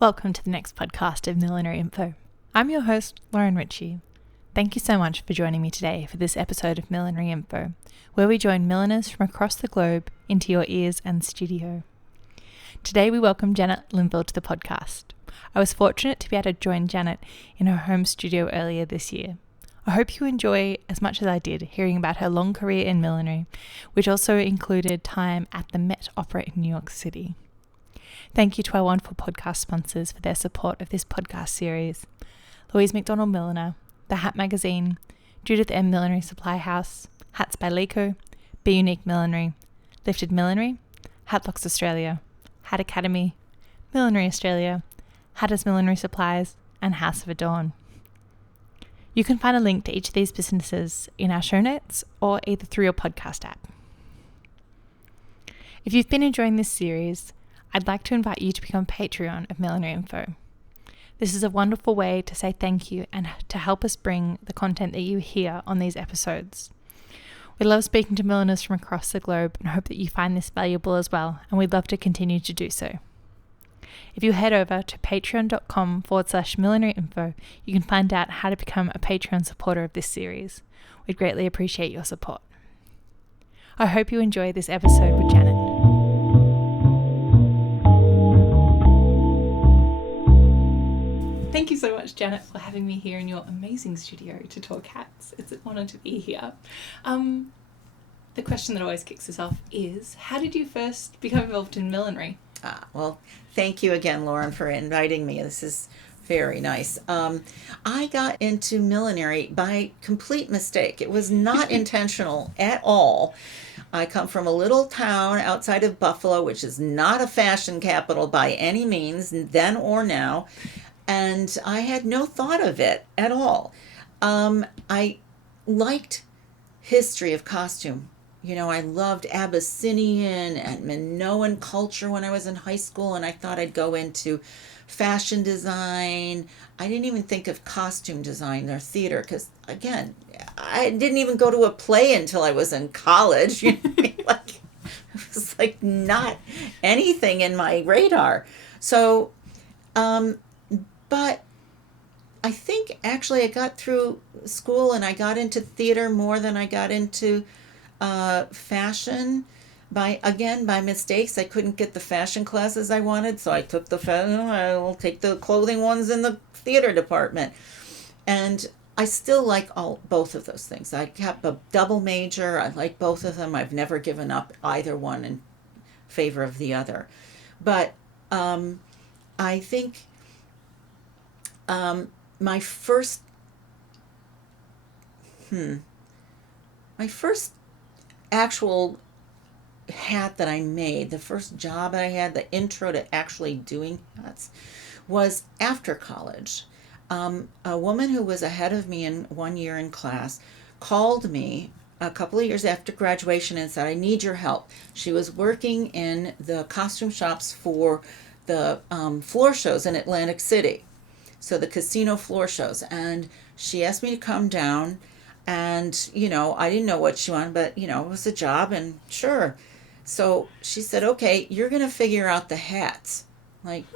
Welcome to the next podcast of Millinery.Info. I'm your host, Lauren Ritchie. Thank you so much for joining me today for this episode of Millinery.Info, where we join milliners from across the globe into your ears and studio. Today we welcome Janet Linville to the podcast. I was fortunate to be able to join Janet in her home studio earlier this year. I hope you enjoy as much as I did hearing about her long career in millinery, which also included time at the Met Opera in New York City. Thank you to our wonderful podcast sponsors for their support of this podcast series: Louise McDonald Milliner, The Hat Magazine, Judith M. Millinery Supply House, Hats by Lico, Be Unique Millinery, Lifted Millinery, Hatlocks Australia, Hat Academy, Millinery Australia, Hatters Millinery Supplies, and House of Adorn. You can find a link to each of these businesses in our show notes or either through your podcast app. If you've been enjoying this series, I'd like to invite you to become a Patreon of Millinery.Info. This is a wonderful way to say thank you and to help us bring the content that you hear on these episodes. We love speaking to milliners from across the globe and hope that you find this valuable as well, and we'd love to continue to do so. If you head over to patreon.com/millinery.info, you can find out how to become a Patreon supporter of this series. We'd greatly appreciate your support. I hope you enjoy this episode with Janet. Thank you so much, Janet, for having me here in your amazing studio to talk hats. It's an honour to be here. The question that always kicks us off is, how did you first become involved in millinery? Well, thank you again, Lauren, for inviting me. This is very nice. I got into millinery by complete mistake. It was not intentional at all. I come from a little town outside of Buffalo, which is not a fashion capital by any means, then or now. And I had no thought of it at all. I liked history of costume. You know, I loved Abyssinian and Minoan culture when I was in high school, and I thought I'd go into fashion design. I didn't even think of costume design or theater because, again, I didn't even go to a play until I was in college. You know what I mean? Like, it was like not anything in my radar. So, but I think actually I got through school and I got into theater more than I got into fashion by mistakes. I couldn't get the fashion classes I wanted, so I took I will take the clothing ones in the theater department. And I still like both of those things. I kept a double major. I like both of them. I've never given up either one in favor of the other. But I think my first actual hat that I made, the first job I had, the intro to actually doing hats, was after college. A woman who was ahead of me in 1 year in class called me a couple of years after graduation and said, I need your help. She was working in the costume shops for the floor shows in Atlantic City. So the casino floor shows. And she asked me to come down. And, you know, I didn't know what she wanted, but, you know, it was a job and sure. So she said, okay, you're going to figure out the hats. Like,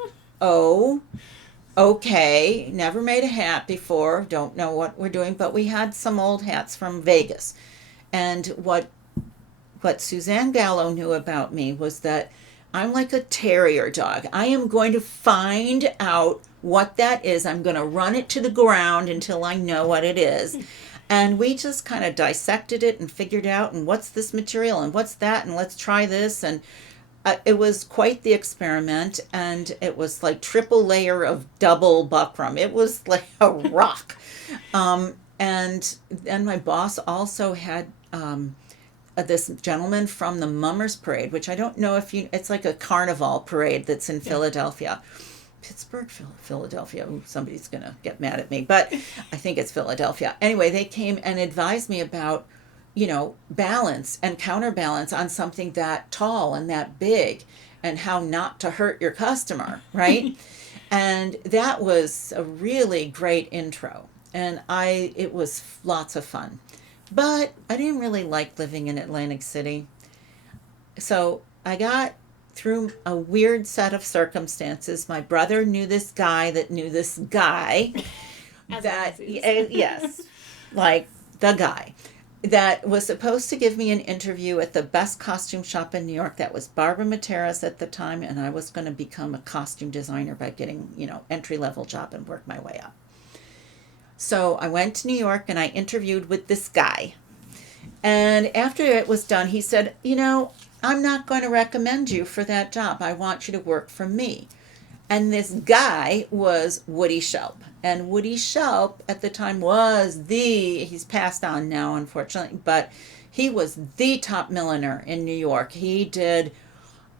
oh, okay. Never made a hat before. Don't know what we're doing. But we had some old hats from Vegas. And what Suzanne Gallo knew about me was that I'm like a terrier dog. I am going to find out what that is. I'm going to run it to the ground until I know what it is. And we just kind of dissected it and figured out, and what's this material and what's that, and let's try this. And it was quite the experiment, and it was like triple layer of double buckram. It was like a rock. And my boss also had this gentleman from the Mummers Parade, which I don't know if it's like a carnival parade that's in Philadelphia. Pittsburgh, Philadelphia. Ooh, somebody's going to get mad at me, but I think it's Philadelphia. Anyway, they came and advised me about, you know, balance and counterbalance on something that tall and that big and how not to hurt your customer, right? And that was a really great intro. And it was lots of fun. But I didn't really like living in Atlantic City. So I got through a weird set of circumstances, my brother knew this guy that knew this guy. Yes, like the guy that was supposed to give me an interview at the best costume shop in New York. That was Barbara Materas at the time, and I was going to become a costume designer by getting, entry level job and work my way up. So I went to New York and I interviewed with this guy. And after it was done, he said, I'm not going to recommend you for that job. I want you to work for me. And this guy was Woody Shelp. And Woody Shelp at the time he's passed on now, unfortunately, but he was the top milliner in New York. He did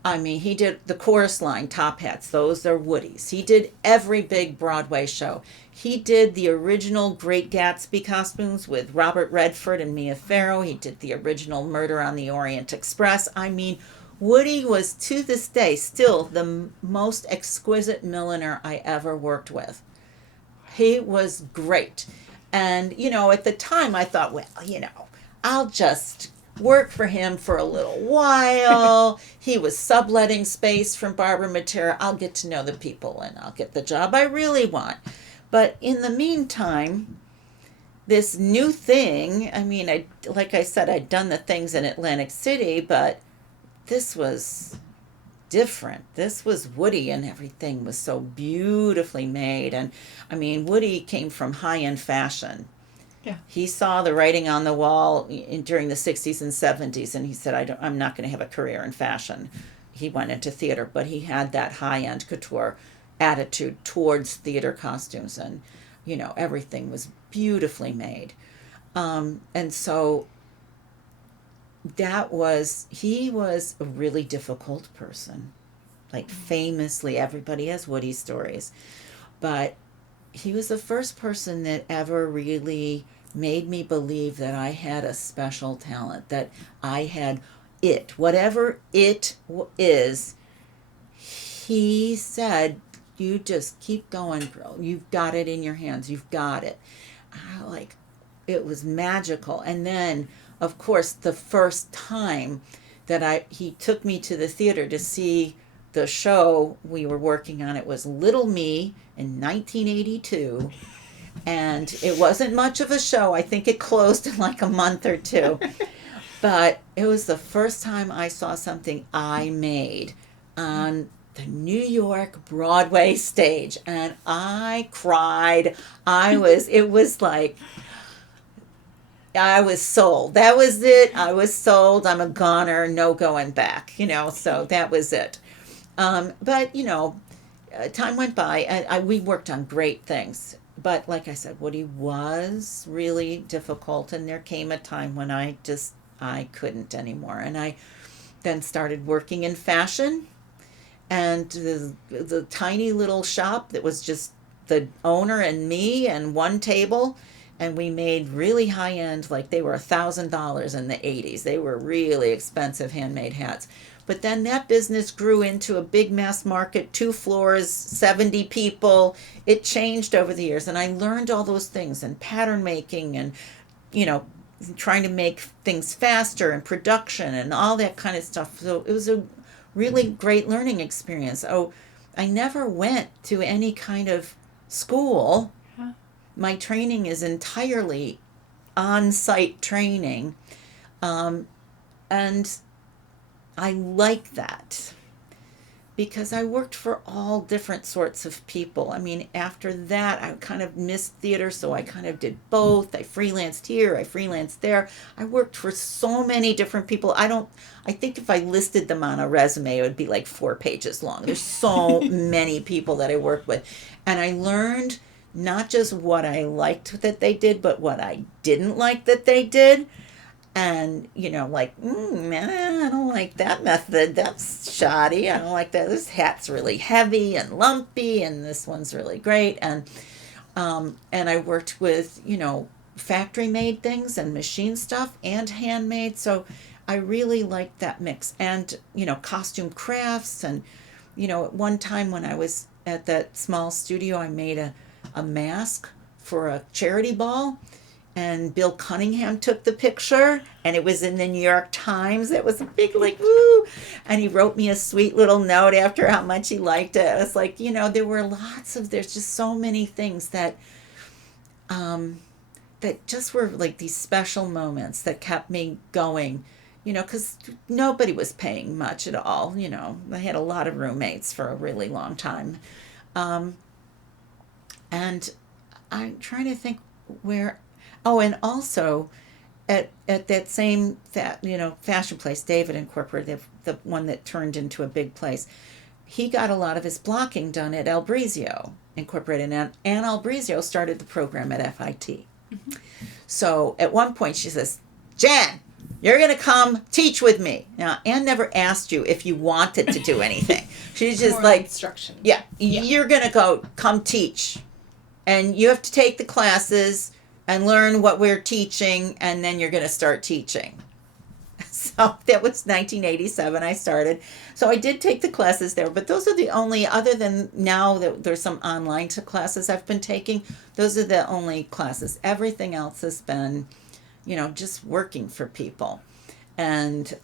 the chorus line top hats. Those are Woody's. He did every big Broadway show. He did the original Great Gatsby costumes with Robert Redford and Mia Farrow. He did the original Murder on the Orient Express. Woody was, to this day, still the most exquisite milliner I ever worked with. He was great. And, at the time I thought, I'll just work for him for a little while. He was subletting space from Barbara Matera. I'll get to know the people and I'll get the job I really want. But in the meantime, this new thing, like I said, I'd done the things in Atlantic City, but this was different. This was Woody, and everything was so beautifully made. And Woody came from high-end fashion. Yeah. He saw the writing on the wall during the 60s and 70s, and he said, I'm not going to have a career in fashion. He went into theater, but he had that high-end couture attitude towards theater costumes, and, everything was beautifully made. And so he was a really difficult person. Like, famously, everybody has Woody stories. But he was the first person that ever really made me believe that I had a special talent, that I had whatever it is. He said, you just keep going, girl. You've got it in your hands. You've got it. It was magical. And then, of course, the first time that he took me to the theater to see the show we were working on, it was Little Me in 1982. And it wasn't much of a show. I think it closed in like a month or two. But it was the first time I saw something I made on the New York Broadway stage. And I cried. I was sold. That was it. I was sold. I'm a goner. No going back. So that was it. But time went by, and we worked on great things. But like I said, Woody was really difficult, and there came a time when I couldn't anymore. And I then started working in fashion, and the tiny little shop that was just the owner and me and one table, and we made really high-end, like they were $1,000 in the 80s. They were really expensive handmade hats. But then that business grew into a big mass market, 2 floors, 70 people. It changed over the years. And I learned all those things, and pattern making, and, trying to make things faster, and production and all that kind of stuff. So it was a really great learning experience. I never went to any kind of school. My training is entirely on-site training. And I like that because I worked for all different sorts of people. After that, I kind of missed theater, so I kind of did both. I freelanced here, I freelanced there. I worked for so many different people. I think if I listed them on a resume, it would be like 4 pages long. There's so many people that I worked with. And I learned not just what I liked that they did, but what I didn't like that they did. And, I don't like that method. That's shoddy. I don't like that. This hat's really heavy and lumpy, and this one's really great. And I worked with, factory-made things and machine stuff and handmade. So I really liked that mix. And, costume crafts. And, at one time when I was at that small studio, I made a mask for a charity ball. and Bill Cunningham took the picture, and it was in the New York Times. It was a big, like, woo. And he wrote me a sweet little note after how much he liked it. It's like, there were there's just so many things that that just were like these special moments that kept me going, because nobody was paying much at all. I had a lot of roommates for a really long time. And I'm trying to think where, oh, and also at that same fashion place, David Incorporated, the one that turned into a big place, he got a lot of his blocking done at Albrizio Incorporated, and Ann Albrizio started the program at FIT. Mm-hmm. So at one point she says, Jan, you're going to come teach with me. Now, Ann never asked you if you wanted to do anything. She's just like, instruction. Yeah, you're going to come teach. And you have to take the classes and learn what we're teaching, and then you're going to start teaching. So that was 1987 I started. So I did take the classes there, but those are the only, other than now that there's some online classes I've been taking, those are the only classes. Everything else has been, just working for people. And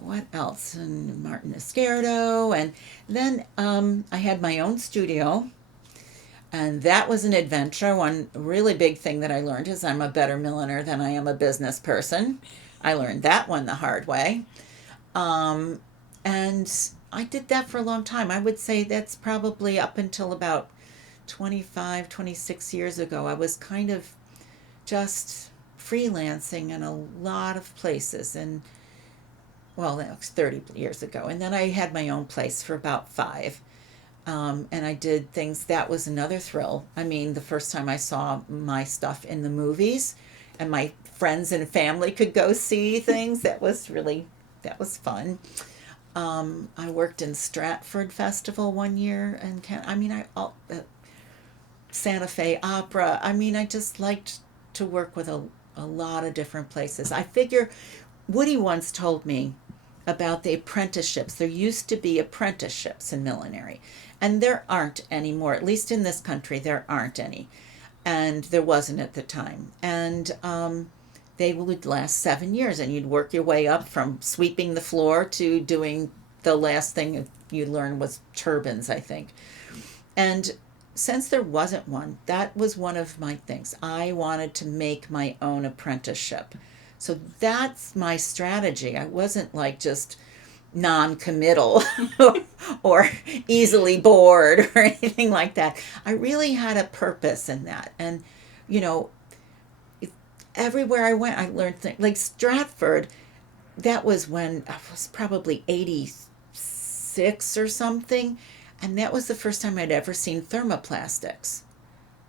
what else? And Martin Iscardo. And then I had my own studio. And that was an adventure. One really big thing that I learned is I'm a better milliner than I am a business person. I learned that one the hard way. And I did that for a long time. I would say that's probably up until about 25, 26 years ago. I was kind of just freelancing in a lot of places. And, well, that was 30 years ago. And then I had my own place for about 5. And I did things. That was another thrill. I mean, the first time I saw my stuff in the movies and my friends and family could go see things, that was fun. I worked in Stratford Festival one year, and Santa Fe Opera. I just liked to work with a lot of different places. I figure Woody once told me about the apprenticeships. There used to be apprenticeships in millinery, and there aren't anymore. At least in this country, there aren't any, and there wasn't at the time. And they would last 7 years, and you'd work your way up from sweeping the floor to doing the last thing you learned was turbines, I think. And since there wasn't one, that was one of my things. I wanted to make my own apprenticeship. So that's my strategy. I wasn't like just non-committal or easily bored or anything like that. I really had a purpose in that. And, everywhere I went, I learned things. Like Stratford, that was when I was probably 86 or something. And that was the first time I'd ever seen thermoplastics.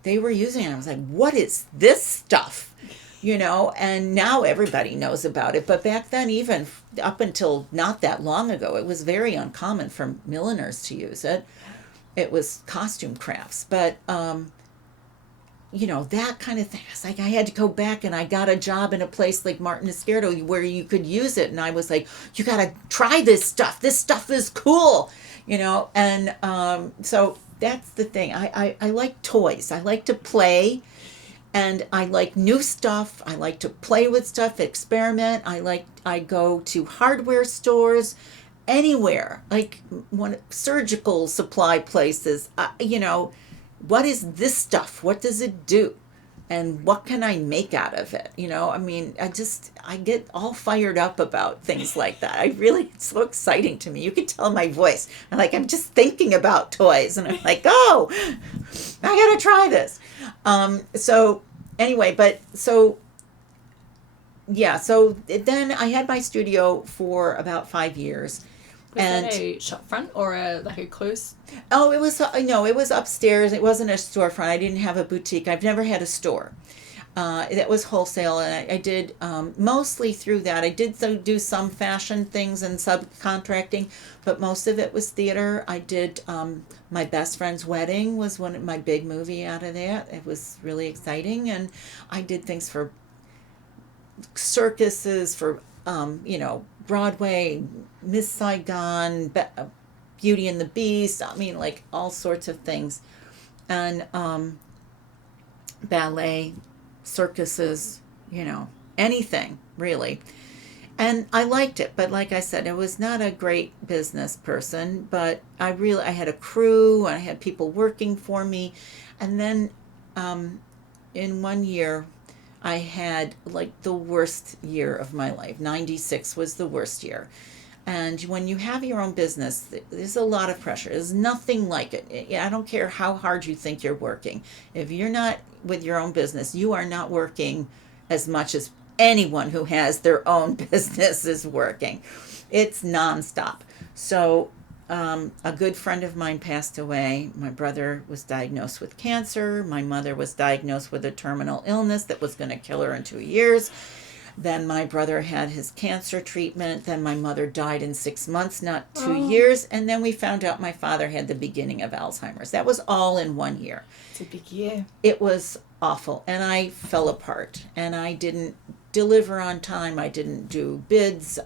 They were using it. I was like, what is this stuff? And now everybody knows about it. But back then, even up until not that long ago, it was very uncommon for milliners to use it. It was costume crafts. But, that kind of thing. It's like I had to go back, and I got a job in a place like Martin Iscardo where you could use it. And I was like, you got to try this stuff. This stuff is cool, And so that's the thing. I like toys. I like to play. And I like new stuff. I like to play with stuff, experiment. I go to hardware stores, anywhere, like surgical supply places. What is this stuff? What does it do? And what can I make out of it? I get all fired up about things like that. It's so exciting to me. You can tell my voice. I'm just thinking about toys, and I'm like, oh, I gotta try this. So then I had my studio for about 5 years. Was that a shop front or a close? Oh, it was it was upstairs. It wasn't a storefront. I didn't have a boutique. I've never had a store. That was wholesale, and I did mostly through that. I did do some fashion things and subcontracting, but most of it was theater. I did My Best Friend's Wedding was one of my big movie out of that. It was really exciting, and I did things for circuses, for Broadway, Miss Saigon, Beauty and the Beast. All sorts of things, and ballet. circuses, anything really. And I liked it, but like I said, I was not a great business person, but I had a crew, and I had people working for me. And then in one year, I had like the worst year of my life. 96 was the worst year. And when you have your own business, there's a lot of pressure. There's nothing like it. I don't care how hard you think you're working. If you're not with your own business, you are not working as much as anyone who has their own business is working. It's nonstop. So a good friend of mine passed away. My brother was diagnosed with cancer. My mother was diagnosed with a terminal illness that was going to kill her in 2 years. Then my brother had his cancer treatment. Then my mother died in 6 months, not 2 years. And then we found out my father had the beginning of Alzheimer's. That was all in 1 year. It's a big year. It was awful. And I fell apart. And I didn't deliver on time. I didn't do bids.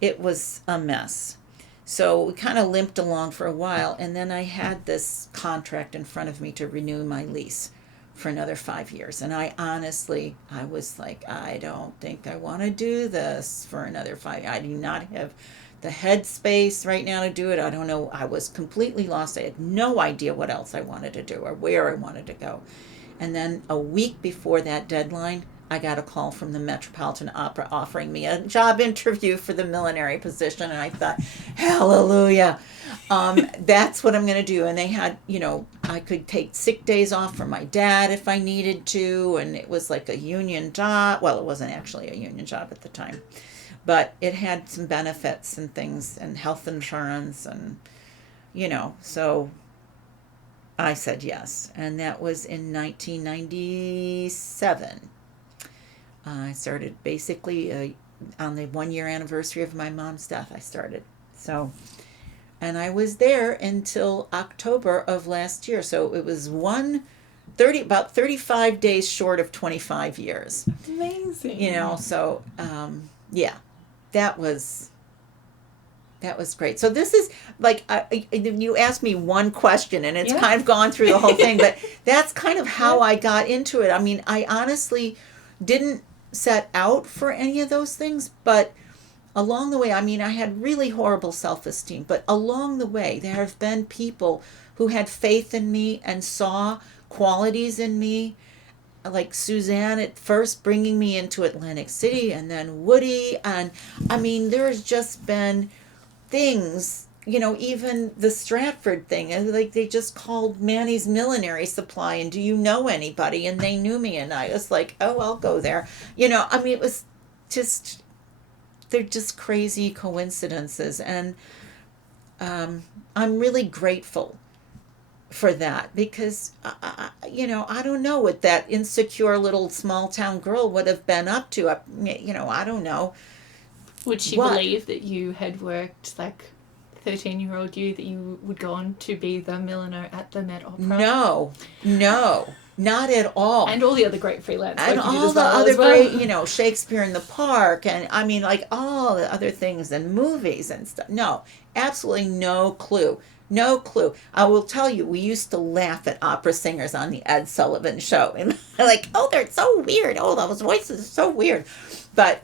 It was a mess. So we kind of limped along for a while. And then I had this contract in front of me to renew my lease for another 5 years. And I was like, I don't think I want to do this for another 5 years. I do not have the headspace right now to do it. I don't know. I was completely lost. I had no idea what else I wanted to do or where I wanted to go. And then a week before that deadline, I got a call from the Metropolitan Opera offering me a job interview for the millinery position. And I thought, hallelujah, that's what I'm going to do. And they had, I could take sick days off from my dad if I needed to. And it was like a union job. Well, it wasn't actually a union job at the time, but it had some benefits and things and health insurance and, so I said yes. And that was in 1997. I started basically on the 1 year anniversary of my mom's death. I started. So, and I was there until October of last year. So it was about 35 days short of 25 years. Amazing. So, yeah, that was great. So this is like, you asked me one question and it's kind of gone through the whole thing, but that's kind of how I got into it. I mean, I honestly didn't set out for any of those things, but along the way, I had really horrible self-esteem, but along the way, there have been people who had faith in me and saw qualities in me, like Suzanne at first bringing me into Atlantic City, and then Woody, and there's just been things, even the Stratford thing, like they just called Manny's Millinery Supply and do you know anybody? And they knew me and I was like, oh, I'll go there. It was just, they're just crazy coincidences. And I'm really grateful for that because, I don't know what that insecure little small town girl would have been up to. I don't know. Would she believe that you had worked like 13-year-old you, that you would go on to be the milliner at the Met Opera? No, not at all. And all the other great freelance work and you did all as the well, other as well. great, Shakespeare in the Park, and like all the other things and movies and stuff. No, absolutely no clue. No clue. I will tell you, we used to laugh at opera singers on the Ed Sullivan Show, and like, oh, they're so weird. Oh, those voices are so weird. But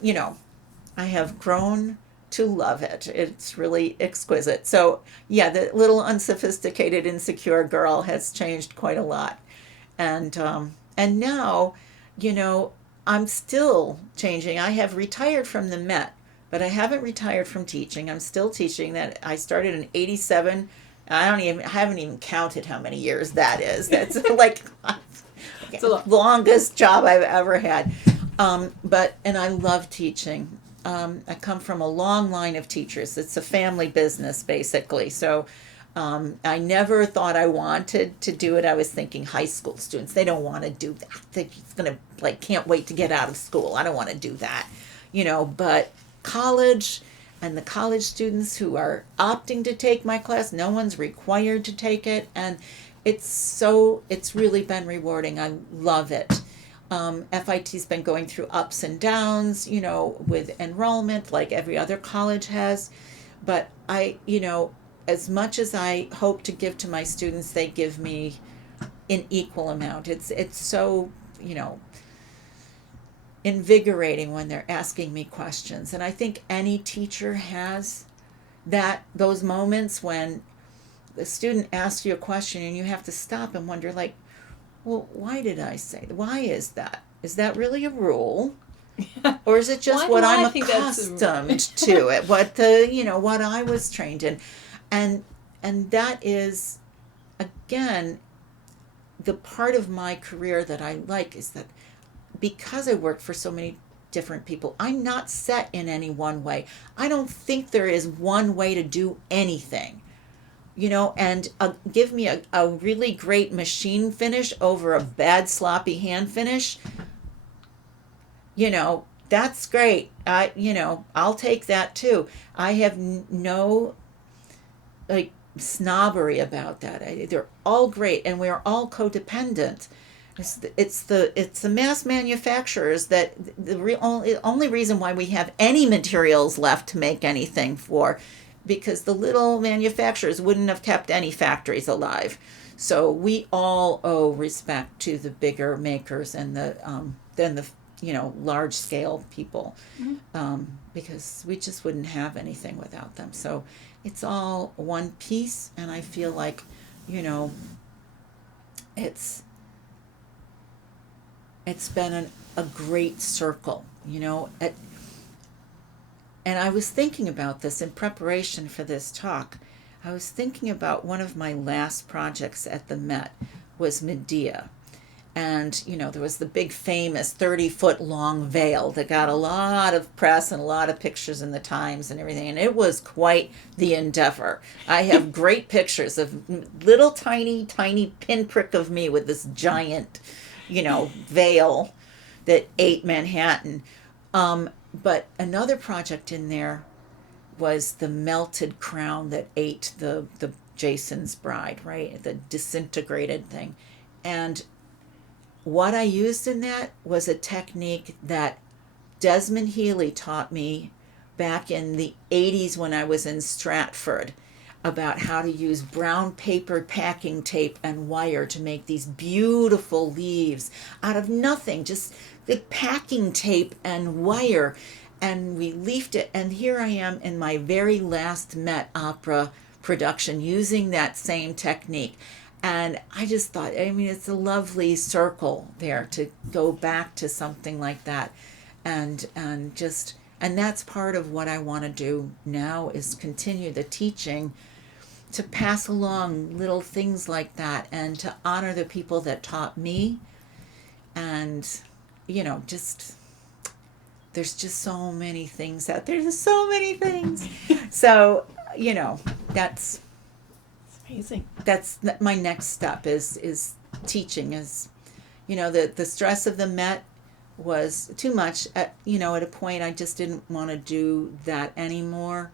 I have grown to love it. It's really exquisite. So yeah, the little unsophisticated, insecure girl has changed quite a lot. And now, I'm still changing. I have retired from the Met, but I haven't retired from teaching. I'm still teaching. That I started in 87. I haven't even counted how many years that is. That's like it's the longest job I've ever had. And I love teaching. I come from a long line of teachers. It's a family business, basically. So I never thought I wanted to do it. I was thinking high school students, they don't want to do that. They're can't wait to get out of school. I don't want to do that. But college and the college students who are opting to take my class, no one's required to take it. And it's really been rewarding. I love it. FIT's been going through ups and downs, with enrollment like every other college has. But as much as I hope to give to my students, they give me an equal amount. It's so invigorating when they're asking me questions. And I think any teacher has those moments when the student asks you a question and you have to stop and wonder, like, well, why did I say that? Why is that? Is that really a rule? Or is it just what I'm accustomed to it? What I was trained in. And that is, again, the part of my career that I like is that because I work for so many different people, I'm not set in any one way. I don't think there is one way to do anything. And give me a really great machine finish over a bad sloppy hand finish. That's great. I'll take that too. I have no snobbery about that. They're all great, and we are all codependent. It's the mass manufacturers that only reason why we have any materials left to make anything for, because the little manufacturers wouldn't have kept any factories alive. So we all owe respect to the bigger makers and then the large scale people, because we just wouldn't have anything without them. So it's all one piece, and I feel like it's been a great circle, and I was thinking about this in preparation for this talk. I was thinking about one of my last projects at the Met was Medea. And, there was the big famous 30-foot long veil that got a lot of press and a lot of pictures in the Times and everything. And it was quite the endeavor. I have great pictures of little tiny pinprick of me with this giant, veil that ate Manhattan. But another project in there was the melted crown that ate the Jason's bride, right? The disintegrated thing. And what I used in that was a technique that Desmond Healy taught me back in the 80s when I was in Stratford, about how to use brown paper packing tape and wire to make these beautiful leaves out of nothing, just the packing tape and wire. And we leafed it, and here I am in my very last Met Opera production using that same technique. And I just thought, it's a lovely circle there to go back to something like that. And that's part of what I want to do now, is continue the teaching, to pass along little things like that, and to honor the people that taught me. And, there's just so many things out there. There's so many things. So, that's amazing. That's my next step is teaching. Is the stress of the Met was too much at a point. I just didn't want to do that anymore,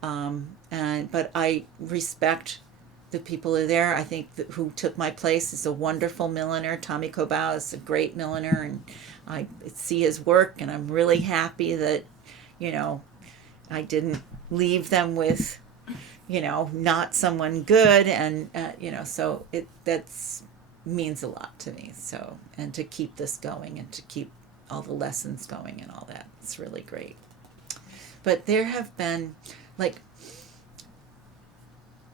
but I respect the people who are there. I think who took my place is a wonderful milliner. Tommy Cobau is a great milliner, and I see his work, and I'm really happy that I didn't leave them with not someone good, and so that's means a lot to me. So, and to keep this going, and to keep all the lessons going and all that, it's really great. But there have been, like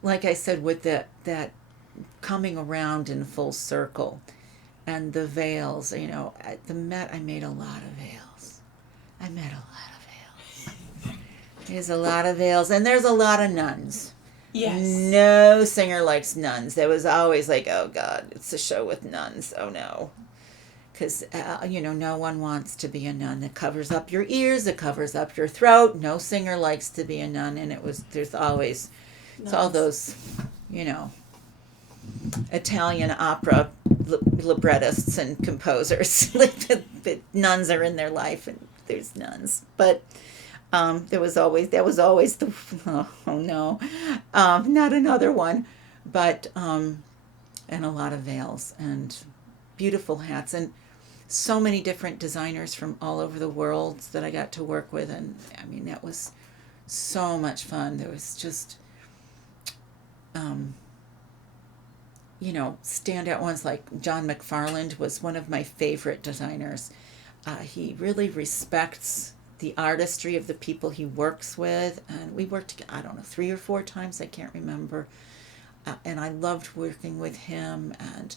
I said, with that coming around in full circle, and the veils, at the Met I made a lot of veils. There's a lot of veils, and there's a lot of nuns. Yes. No singer likes nuns. There was always like, oh God, it's a show with nuns. Oh no. Because, no one wants to be a nun. It covers up your ears. It covers up your throat. No singer likes to be a nun. And there's always, it's all those, Italian opera librettists and composers. Nuns are in their life, and there's nuns. But there was always the not another one, but and a lot of veils and beautiful hats, and so many different designers from all over the world that I got to work with, and that was so much fun. There was just standout ones like John McFarland was one of my favorite designers. He really respects the artistry of the people he works with, and we worked, I don't know, 3 or 4 times, I can't remember. And I loved working with him, and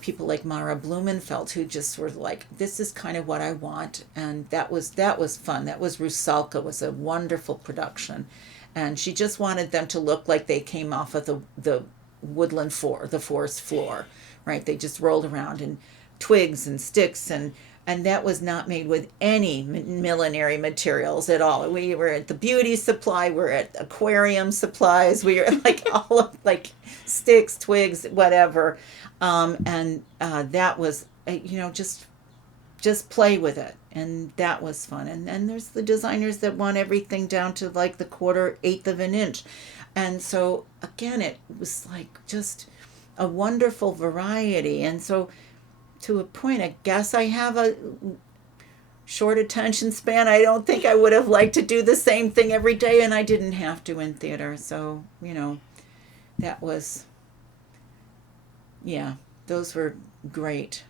people like Mara Blumenfeld, who just were like, this is kind of what I want. And that was fun. That was Rusalka, was a wonderful production. And she just wanted them to look like they came off of the woodland floor, the forest floor, right? They just rolled around in twigs and sticks, and that was not made with any millinery materials at all. We were at the beauty supply, we're at aquarium supplies, we were like all of like sticks, twigs, whatever. And that was, just play with it. And that was fun. And then there's the designers that want everything down to like the 1/4 of an inch. And so again, it was like just a wonderful variety. And so to a point, I guess I have a short attention span. I don't think I would have liked to do the same thing every day, and I didn't have to in theater. So, that was, yeah, those were great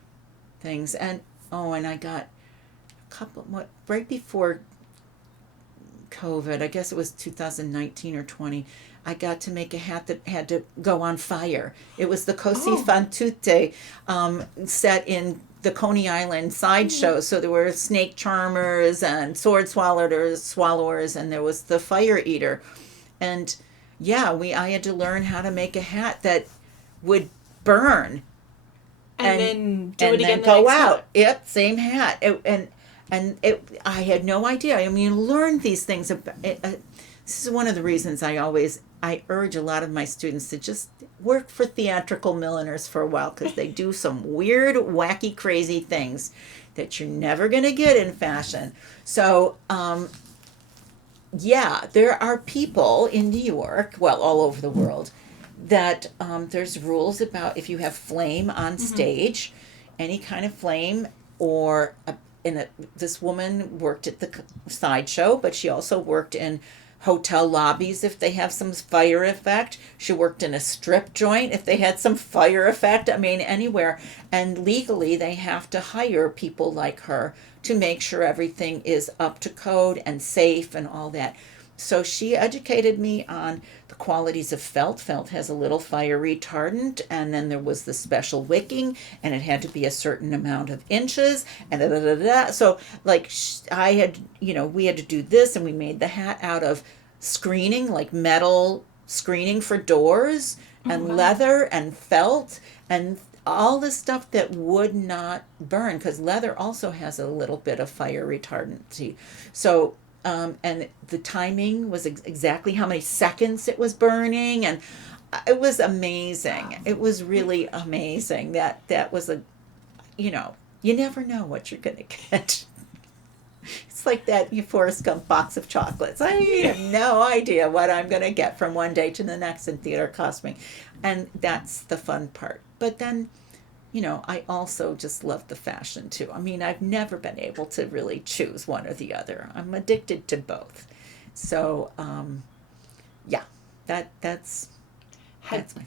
things. And, and I got a couple, right before COVID, I guess it was 2019 or 20, I got to make a hat that had to go on fire. It was the Così fan tutte set in the Coney Island sideshow. So there were snake charmers and sword swallowers, and there was the fire eater. And yeah, I had to learn how to make a hat that would burn. And then do it again and then go out. Yep, same hat. I had no idea. I mean, learn these things. This is one of the reasons I urge a lot of my students to just work for theatrical milliners for a while, because they do some weird, wacky, crazy things that you're never going to get in fashion. So, there are people in New York, well, all over the world, that there's rules about if you have flame on stage, any kind of flame, or this woman worked at the sideshow, but she also worked in hotel lobbies if they have some fire effect. She worked in a strip joint if they had some fire effect. I mean, anywhere. And legally, they have to hire people like her to make sure everything is up to code and safe and all that. So she educated me on the qualities of felt. Felt has a little fire retardant, and then there was the special wicking, and it had to be a certain amount of inches, and da da da da. So, like, we had to do this, and we made the hat out of screening, like metal screening for doors, and leather, and felt, and all this stuff that would not burn, because leather also has a little bit of fire retardancy. So, and the timing was exactly how many seconds it was burning, and it was amazing. It was really amazing. That was you never know what you're going to get. It's like that Forrest Gump box of chocolates. I have no idea what I'm going to get from one day to the next in theater costuming, and that's the fun part. But then, I also just love the fashion too. I mean, I've never been able to really choose one or the other. I'm addicted to both. So, that's my thing.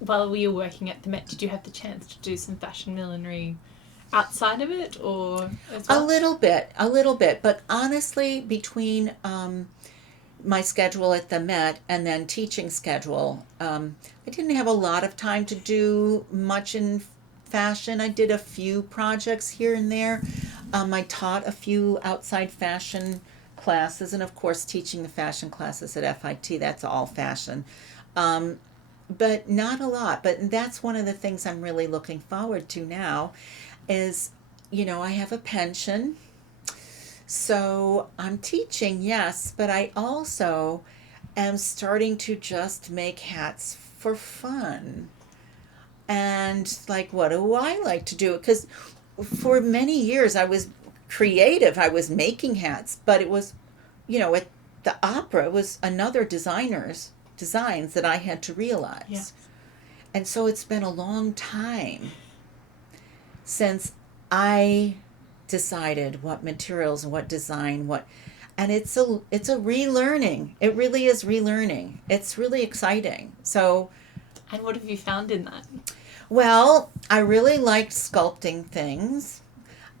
While you were working at the Met, did you have the chance to do some fashion millinery outside of it, or as well? A little bit. But honestly, between my schedule at the Met and then teaching schedule, I didn't have a lot of time to do much in fashion. I did a few projects here and there. I taught a few outside fashion classes, and of course teaching the fashion classes at FIT, that's all fashion. But not a lot. But that's one of the things I'm really looking forward to now is, I have a pension. So I'm teaching, yes, but I also am starting to just make hats for fun. And like, what do I like to do? Because for many years I was creative. I was making hats, but it was, at the opera, it was another designer's designs that I had to realize. Yeah. And so it's been a long time since I decided what materials and what design, and it's a relearning. It really is relearning. It's really exciting. So, and what have you found in that? Well, I really liked sculpting things.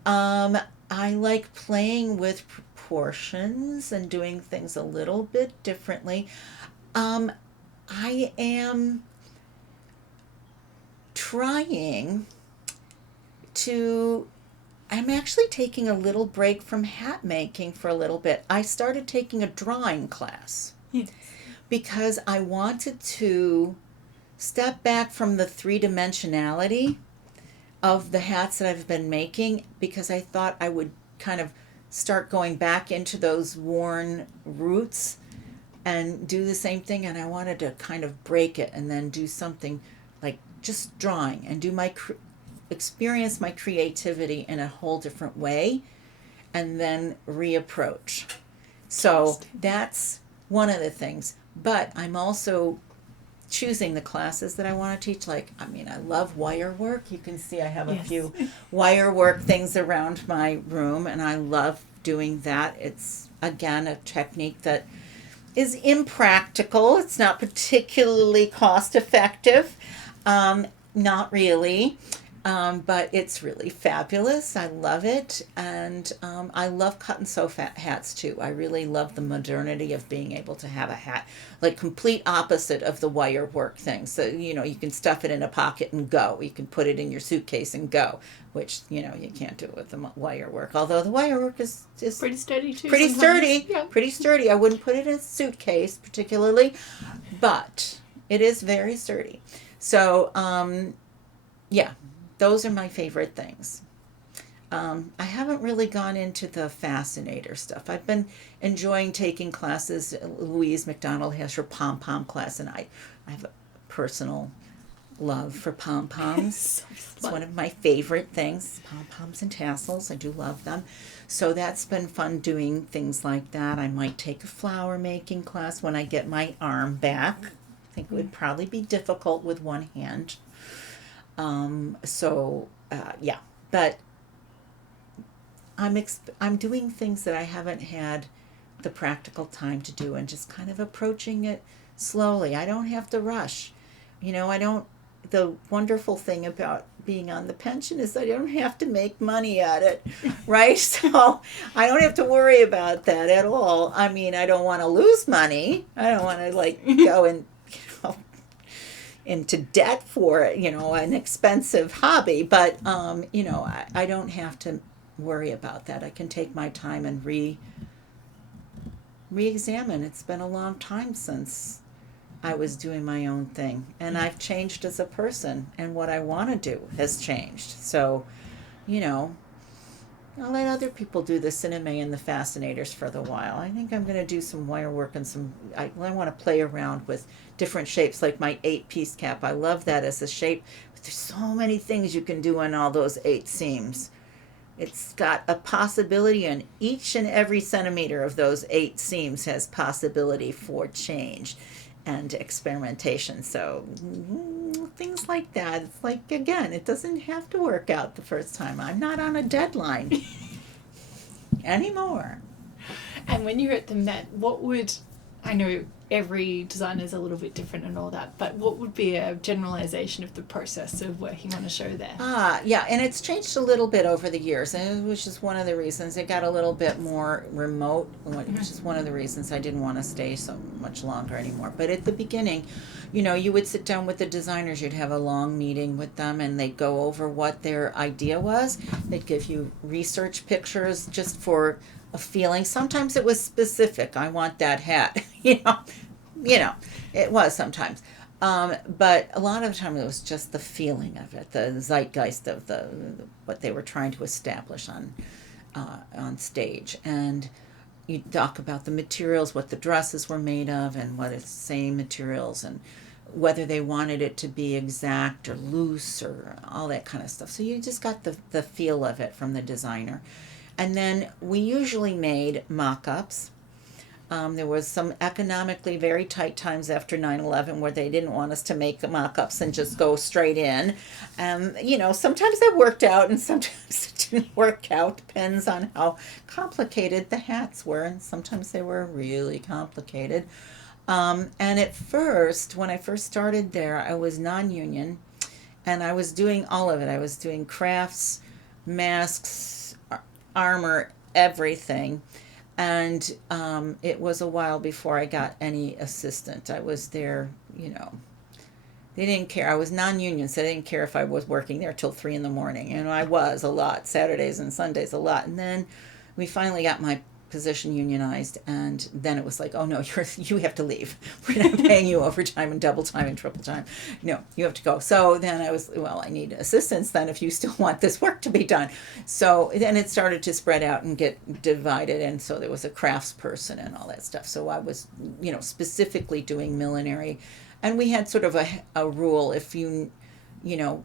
I like playing with proportions and doing things a little bit differently. Um, I am trying to I'm actually taking a little break from hat making for a little bit. I started taking a drawing class Yes. because I wanted to step back from the three dimensionality of the hats that I've been making, because I thought I would kind of start going back into those worn roots and do the same thing. And I wanted to kind of break it and then do something like just drawing and do experience my creativity in a whole different way and then reapproach. So that's one of the things. But I'm also choosing the classes that I want to teach. Like, I mean, I love wire work. You can see I have a Yes. few wire work things around my room, and I love doing that. It's, again, a technique that is impractical. It's not particularly cost effective. Not really. But it's really fabulous. I love it. And I love cut and sew hats too. I really love the modernity of being able to have a hat, like complete opposite of the wire work thing. So, you can stuff it in a pocket and go. You can put it in your suitcase and go, which, you can't do with the wire work. Although the wire work is Pretty sturdy too. pretty sometimes. sturdy. Yeah. Pretty sturdy. I wouldn't put it in a suitcase particularly, but it is very sturdy. So, yeah. Those are my favorite things. I haven't really gone into the fascinator stuff. I've been enjoying taking classes. Louise McDonald has her pom-pom class, and I have a personal love for pom-poms. It's one of my favorite things, pom-poms and tassels. I do love them. So that's been fun doing things like that. I might take a flower making class when I get my arm back. I think it would probably be difficult with one hand. Yeah, but I'm doing things that I haven't had the practical time to do, and just kind of approaching it slowly. I don't have to rush. The wonderful thing about being on the pension is I don't have to make money at it, right? So I don't have to worry about that at all. I mean, I don't want to lose money. I don't want to go and, into debt for an expensive hobby, but I don't have to worry about that. I can take my time and re-examine. It's been a long time since I was doing my own thing, and I've changed as a person, and what I want to do has changed. So I'll let other people do the cinema and the fascinators for the while. I think I'm going to do some wire work and I want to play around with different shapes, like my 8-piece cap. I love that as a shape, but there's so many things you can do on all those 8 seams. It's got a possibility, and each and every centimeter of those 8 seams has possibility for change and experimentation. So things like that. It's like, again, it doesn't have to work out the first time. I'm not on a deadline anymore. And when you're at the Met, I know every designer is a little bit different and all that, but what would be a generalization of the process of working on a show there? Yeah, and it's changed a little bit over the years, which is one of the reasons it got a little bit more remote, which is one of the reasons I didn't want to stay so much longer anymore. But at the beginning, you would sit down with the designers, you'd have a long meeting with them, and they'd go over what their idea was. They'd give you research pictures just for a feeling. Sometimes it was specific. I want that hat. It was sometimes. But a lot of the time it was just the feeling of it, the zeitgeist of what they were trying to establish on stage. And you talk about the materials, what the dresses were made of, and what it's the same materials, and whether they wanted it to be exact or loose or all that kind of stuff. So you just got the feel of it from the designer. And then we usually made mock-ups. There was some economically very tight times after 9/11 where they didn't want us to make mock-ups and just go straight in. Sometimes that worked out and sometimes it didn't work out. Depends on how complicated the hats were, and sometimes they were really complicated. And at first, when I first started there, I was non-union. And I was doing all of it. I was doing crafts, masks, armor, everything. And it was a while before I got any assistant. I was there, they didn't care. I was non-union, so they didn't care if I was working there till 3 in the morning. And I was a lot, Saturdays and Sundays a lot. And then we finally got my position unionized, and then it was like, oh no, you have to leave. We're not paying you overtime and double time and triple time. No, you have to go. So then I was, well, I need assistance then if you still want this work to be done. So then it started to spread out and get divided, and so there was a crafts person and all that stuff. So I was, specifically doing millinery, and we had sort of a rule. If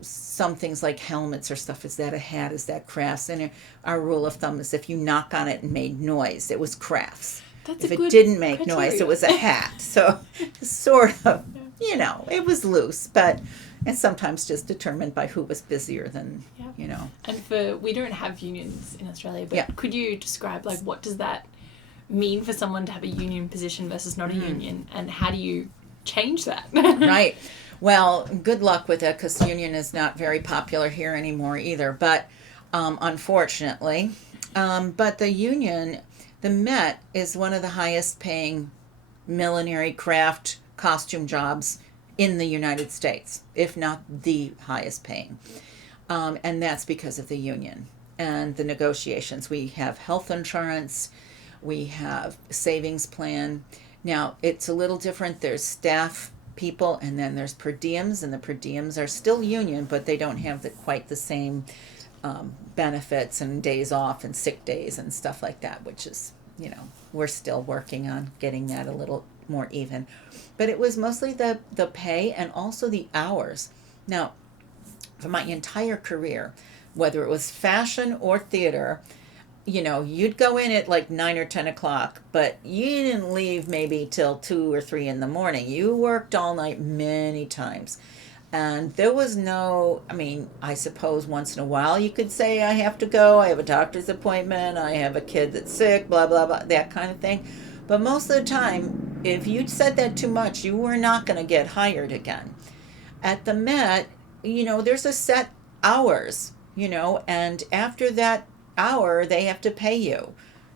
some things like helmets or stuff, is that a hat, is that crafts? And our rule of thumb is if you knock on it and made noise, it was crafts. That's if a it good didn't make criteria. noise, it was a hat. So sort of, it was loose, but and sometimes just determined by who was busier than, And we don't have unions in Australia, but Yeah. could you describe, like, what does that mean for someone to have a union position versus not a union, and how do you change that? Right. Well, good luck with it, because union is not very popular here anymore either. But unfortunately, but the union, the Met, is one of the highest paying millinery craft costume jobs in the United States, if not the highest paying. And that's because of the union and the negotiations. We have health insurance, we have savings plan. Now, it's a little different. There's staff people, and then there's per diems, and the per diems are still union, but they don't have quite the same benefits and days off and sick days and stuff like that, which is, we're still working on getting that a little more even. But it was mostly the pay and also the hours. Now, for my entire career, whether it was fashion or theater, you'd go in at like 9 or 10 o'clock, but you didn't leave maybe till 2 or 3 in the morning. You worked all night many times. And there was I suppose once in a while you could say, I have to go, I have a doctor's appointment, I have a kid that's sick, blah, blah, blah, that kind of thing. But most of the time, if you said that too much, you were not going to get hired again. At the Met, there's a set hours, and after that hour, they have to pay you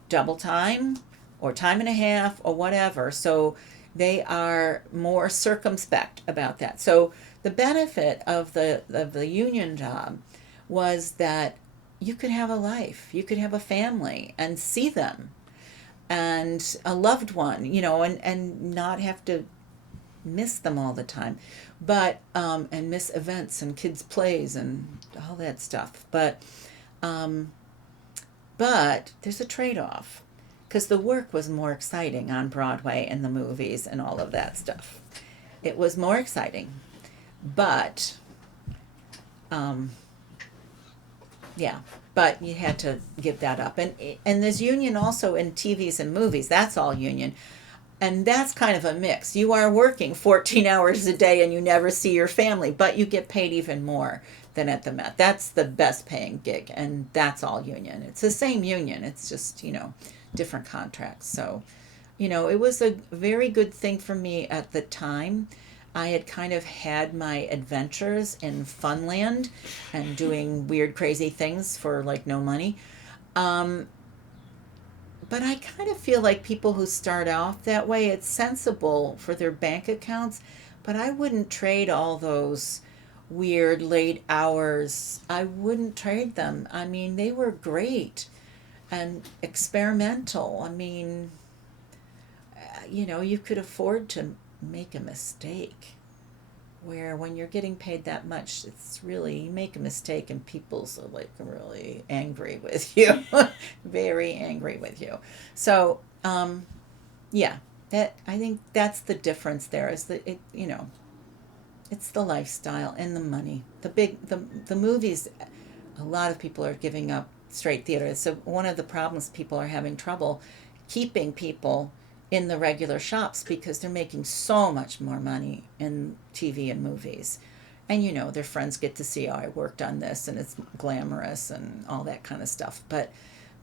double time or time and a half or whatever. So they are more circumspect about that. So the benefit of the union job was that you could have a life, you could have a family and see them and a loved one, and not have to miss them all the time, but and miss events and kids' plays and all that stuff. But there's a trade-off, because the work was more exciting on Broadway and the movies and all of that stuff. It was more exciting, but but you had to give that up. And there's union also in TVs and movies. That's all union. And that's kind of a mix. You are working 14 hours a day and you never see your family, but you get paid even more than at the Met. That's the best paying gig, and that's all union. It's the same union. It's just, different contracts. So, it was a very good thing for me at the time. I had kind of had my adventures in Funland and doing weird, crazy things for like no money. But I kind of feel like people who start off that way, it's sensible for their bank accounts, but I wouldn't trade all those weird late hours. I wouldn't trade them. I mean, they were great and experimental. I mean, you could afford to make a mistake. Where when you're getting paid that much, it's really, you make a mistake and people's are like really angry with you, very angry with you. So, that, I think that's the difference there, is that it's the lifestyle and the money. The movies, a lot of people are giving up straight theater. So one of the problems, people are having trouble keeping people in the regular shops because they're making so much more money in TV and movies. And their friends get to see, I worked on this and it's glamorous and all that kind of stuff. But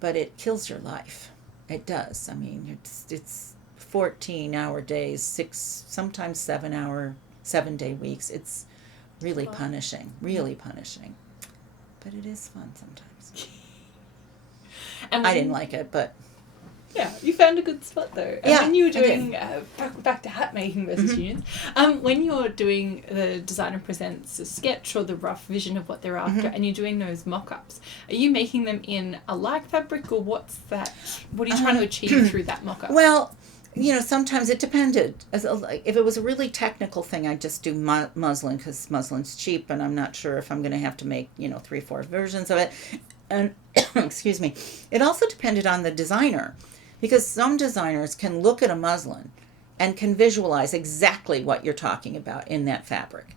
it kills your life. It does. I mean, it's 14-hour days, sometimes 7-day weeks. It's really punishing, really punishing. But it is fun sometimes. And I didn't like it, but yeah, you found a good spot though. And yeah, when you were doing back to hat making versus unions, when you're doing the designer presents a sketch or the rough vision of what they're after, and you're doing those mock-ups, are you making them in a like fabric, or what's that? What are you trying to achieve through that mock-up? Well, sometimes it depended. If it was a really technical thing, I'd just do muslin because muslin's cheap, and I'm not sure if I'm going to have to make 3-4 versions of it. And excuse me, it also depended on the designer. Because some designers can look at a muslin and can visualize exactly what you're talking about in that fabric.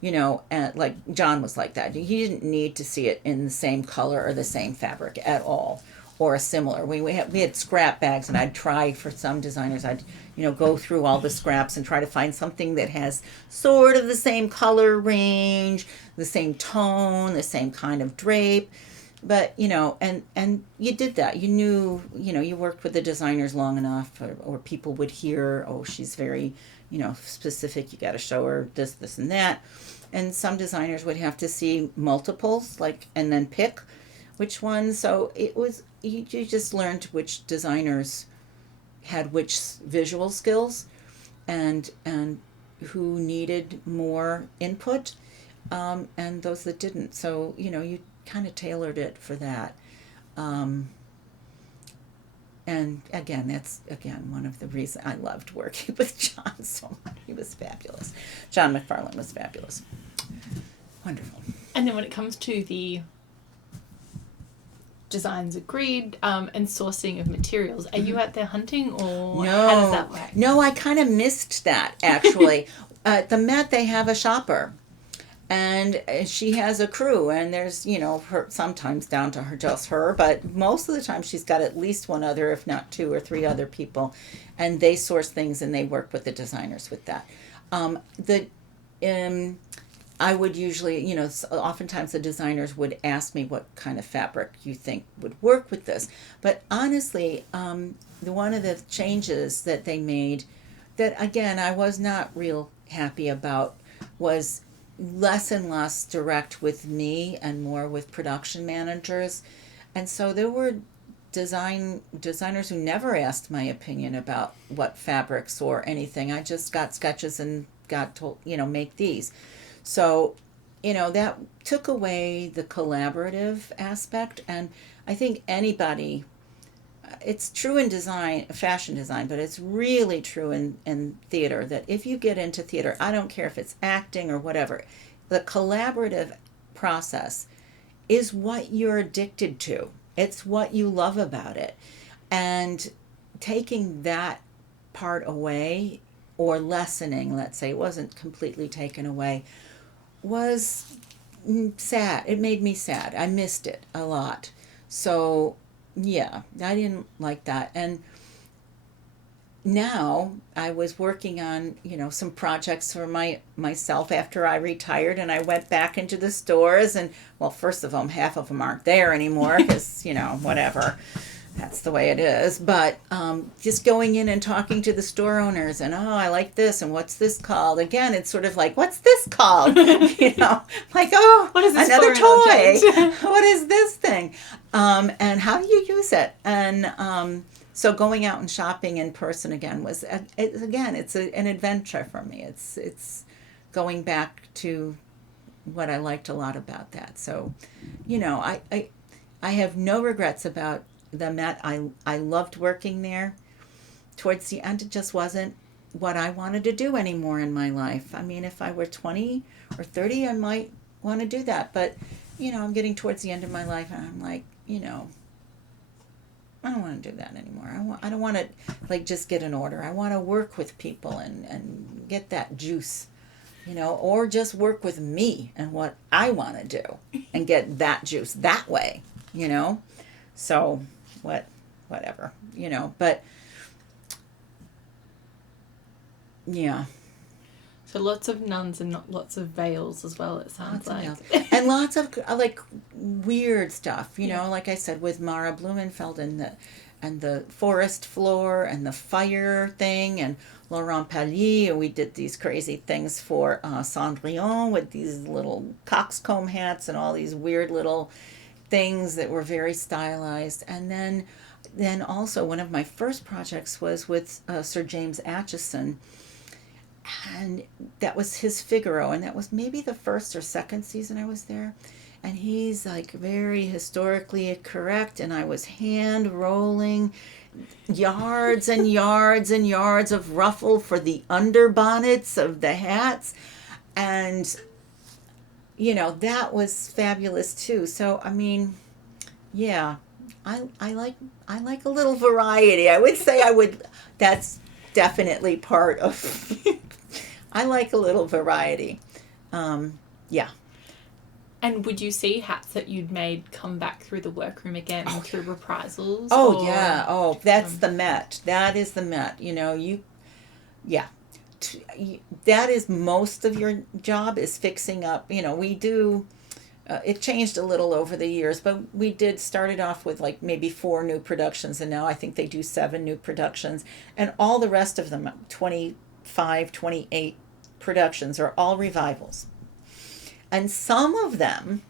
And like John was like that. He didn't need to see it in the same color or the same fabric at all, or a similar. We had scrap bags, and I'd try for some designers. I'd go through all the scraps and try to find something that has sort of the same color range, the same tone, the same kind of drape. But, and you did that. You knew, you worked with the designers long enough, or people would hear, oh, she's very, specific. You got to show her this, this, and that. And some designers would have to see multiples, and then pick which ones. So it was, you just learned which designers had which visual skills and who needed more input, and those that didn't. So, you kind of tailored it for that. And again, that's one of the reasons I loved working with John so much. He was fabulous. John McFarlane was fabulous. Wonderful. And then when it comes to the designs agreed and sourcing of materials, are you out there hunting, or how does that work? No, I kind of missed that, actually. At the Met, they have a shopper. And she has a crew, and there's, her sometimes down to just her, but most of the time she's got at least one other, if not 2 or 3 other people, and they source things and they work with the designers with that. I would usually, oftentimes the designers would ask me what kind of fabric you think would work with this. But honestly, one of the changes that they made that, again, I was not real happy about was less and less direct with me and more with production managers. And so there were designers who never asked my opinion about what fabrics or anything. I just got sketches and got told, make these. So, that took away the collaborative aspect. And I think anybody, it's true in design, fashion design, but it's really true in theater, that if you get into theater, I don't care if it's acting or whatever, the collaborative process is what you're addicted to. It's what you love about it. And taking that part away, or lessening, let's say, it wasn't completely taken away, was sad. It made me sad. I missed it a lot. So yeah, I didn't like that. And now I was working on, some projects for myself after I retired, and I went back into the stores, and, well, first of all, half of them aren't there anymore because, whatever. That's the way it is. But just going in and talking to the store owners, and, oh, I like this, and what's this called? Again, it's sort of like, what's this called? Like, oh, what is this another toy? What is this thing? And how do you use it? And so going out and shopping in person again was, it's an adventure for me. It's going back to what I liked a lot about that. So, I have no regrets about the Met. I loved working there. Towards the end, it just wasn't what I wanted to do anymore in my life. I mean, if I were 20 or 30, I might want to do that. But, I'm getting towards the end of my life, and I'm like, I don't want to do that anymore. I don't want to just get an order. I want to work with people and get that juice, or just work with me and what I want to do and get that juice that way, So whatever, but yeah. So lots of nuns and not lots of veils as well, it sounds like. And lots of weird stuff, like I said, with Mara Blumenfeld, and the forest floor and the fire thing, and Laurent Pallier, and we did these crazy things for Cendrillon with these little coxcomb hats and all these weird little things that were very stylized. And then also one of my first projects was with Sir James Acheson, and that was his Figaro, and that was maybe the first or second season I was there. And he's like very historically correct, and I was hand rolling yards and yards and yards of ruffle for the underbonnets of the hats, and that was fabulous too. So I mean, yeah, I like a little variety. I would say that's definitely part of I like a little variety. Yeah. And would you see hats that you'd made come back through the workroom again through reprisals? Oh, yeah. Oh, that's the Met. That is the Met. That is most of your job, is fixing up. We do, it changed a little over the years, but we did started off with like maybe 4 new productions, and now I think they do 7 new productions. And all the rest of them, 25, 28 productions, are all revivals. And some of them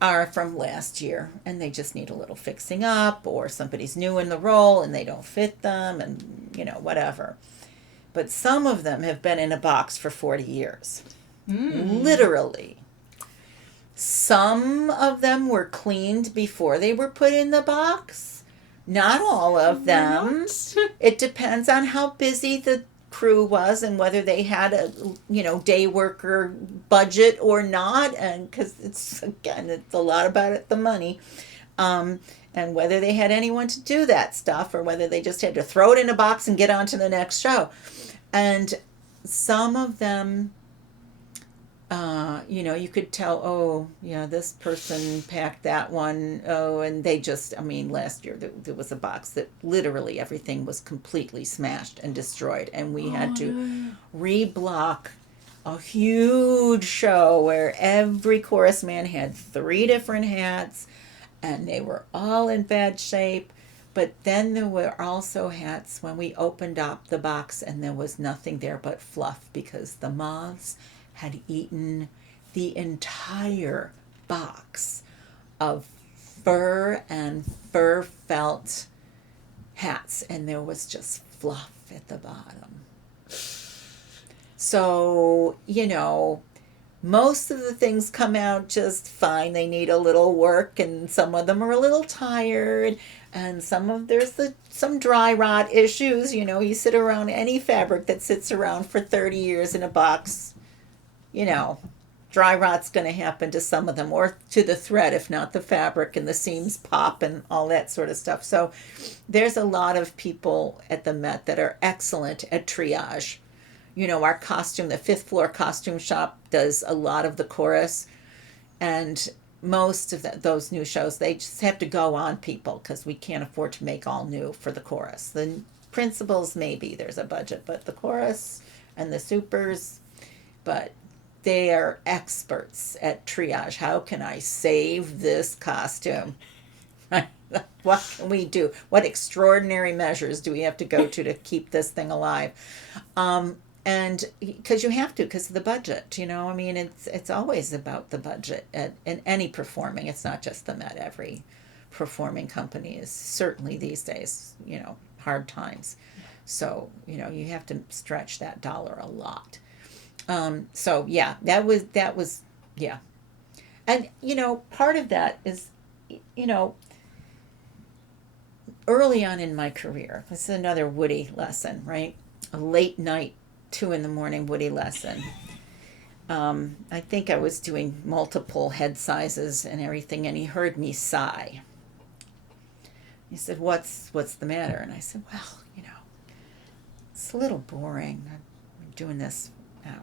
are from last year, and they just need a little fixing up, or somebody's new in the role and they don't fit them, and whatever. But some of them have been in a box for 40 years. Literally. Some of them were cleaned before they were put in the box. Not all of them. It depends on how busy the crew was and whether they had a day worker budget or not, and because it's a lot about the money, and whether they had anyone to do that stuff, or whether they just had to throw it in a box and get on to the next show. And some of them, you could tell, oh yeah, this person packed that one, and they just, last year there was a box that literally everything was completely smashed and destroyed, and we had to reblock a huge show where every chorus man had 3 different hats, and they were all in bad shape. But then there were also hats when we opened up the box and there was nothing there but fluff, because the moths had eaten the entire box of fur and fur felt hats, and there was just fluff at the bottom. So, most of the things come out just fine. They need a little work, and some of them are a little tired, and there's some dry rot issues. You sit around any fabric that sits around for 30 years in a box, dry rot's going to happen to some of them, or to the thread, if not the fabric, and the seams pop and all that sort of stuff. So there's a lot of people at the Met that are excellent at triage. Our costume, the 5th floor costume shop, does a lot of the chorus, and most of those new shows, they just have to go on people, because we can't afford to make all new for the chorus. The principals, maybe there's a budget, but the chorus and the supers, but they are experts at triage. How can I save this costume? What can we do? What extraordinary measures do we have to go to keep this thing alive? And because you have to, because of the budget, it's always about the budget in any performing. It's not just the Met. Every performing company is certainly these days, hard times. So, you have to stretch that dollar a lot. So yeah, that was, yeah. And, part of that is, early on in my career, this is another Woody lesson, right? A late night, 2 a.m. Woody lesson. I think I was doing multiple head sizes and everything, and he heard me sigh. He said, what's the matter? And I said, well, it's a little boring. I'm doing this now.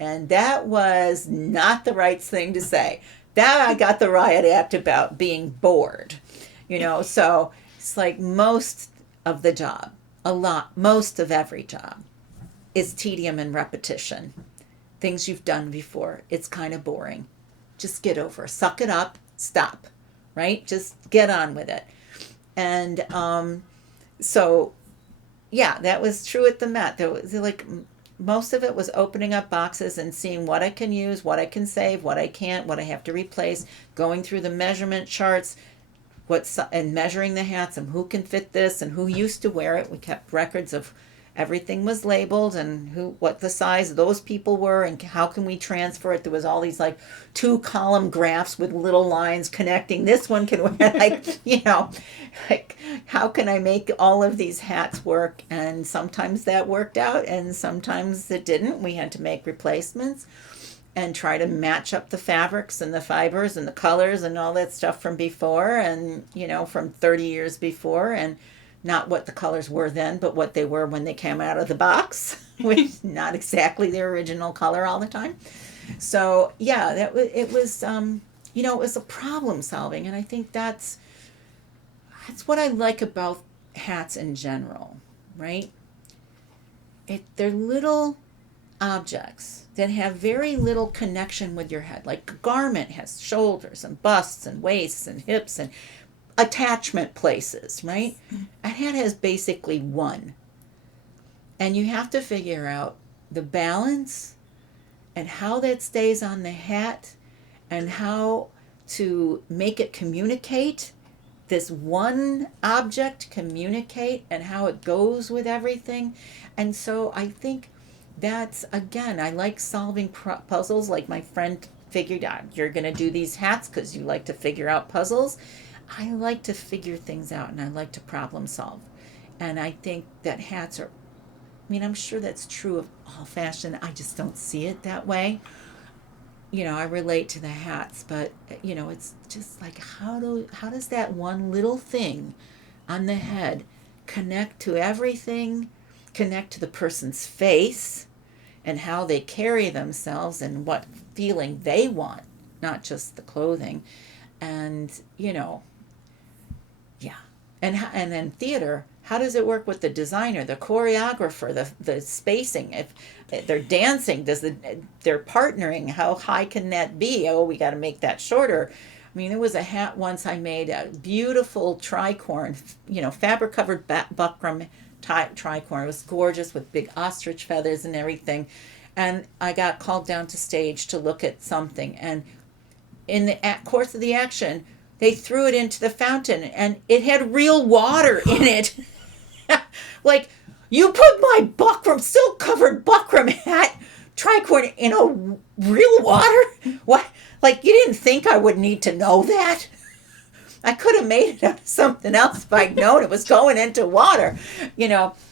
And that was not the right thing to say. That I got the riot act about being bored. So it's like most of the job, most of every job is tedium and repetition. Things you've done before. It's kind of boring. Just get over it. Suck it up. Stop. Right? Just get on with it. And so, yeah, that was true at the Met. There was like most of it was opening up boxes and seeing what I can use, what I can save, what I can't, what I have to replace, going through the measurement charts, and measuring the hats and who can fit this and who used to wear it. We kept records of everything was labeled and what the size those people were and how can we transfer it. There was all these like 2-column graphs with little lines connecting. This one can wear like, like how can I make all of these hats work? And sometimes that worked out and sometimes it didn't. We had to make replacements and try to match up the fabrics and the fibers and the colors and all that stuff from before and, from 30 years before, and not what the colors were then, but what they were when they came out of the box, which not exactly their original color all the time. So yeah, it was a problem solving, and I think that's what I like about hats in general, right? They're little objects that have very little connection with your head. Like a garment has shoulders and busts and waists and hips and attachment places, right? A hat has basically one. And you have to figure out the balance and how that stays on the hat and how to make it communicate, this one object communicate, and how it goes with everything. And so I think that's, again, I like solving puzzles. Like my friend figured out, you're going to do these hats because you like to figure out puzzles. I like to figure things out and I like to problem solve. And I think that hats are, I'm sure that's true of all fashion. I just don't see it that way. I relate to the hats, but, it's just like, how does that one little thing on the head connect to everything, connect to the person's face and how they carry themselves and what feeling they want, not just the clothing. And, yeah. And then theater, how does it work with the designer, the choreographer, the spacing? If they're dancing, they're partnering, how high can that be? Oh, we got to make that shorter. There was a hat once I made, a beautiful tricorn, fabric covered buckram tricorn. It was gorgeous with big ostrich feathers and everything. And I got called down to stage to look at something. And in the course of the action, they threw it into the fountain and it had real water in it. Like, you put my silk covered buckram hat tricorn in a real water? What? Like, you didn't think I would need to know that? I could have made it out of something else if I'd known it was going into water.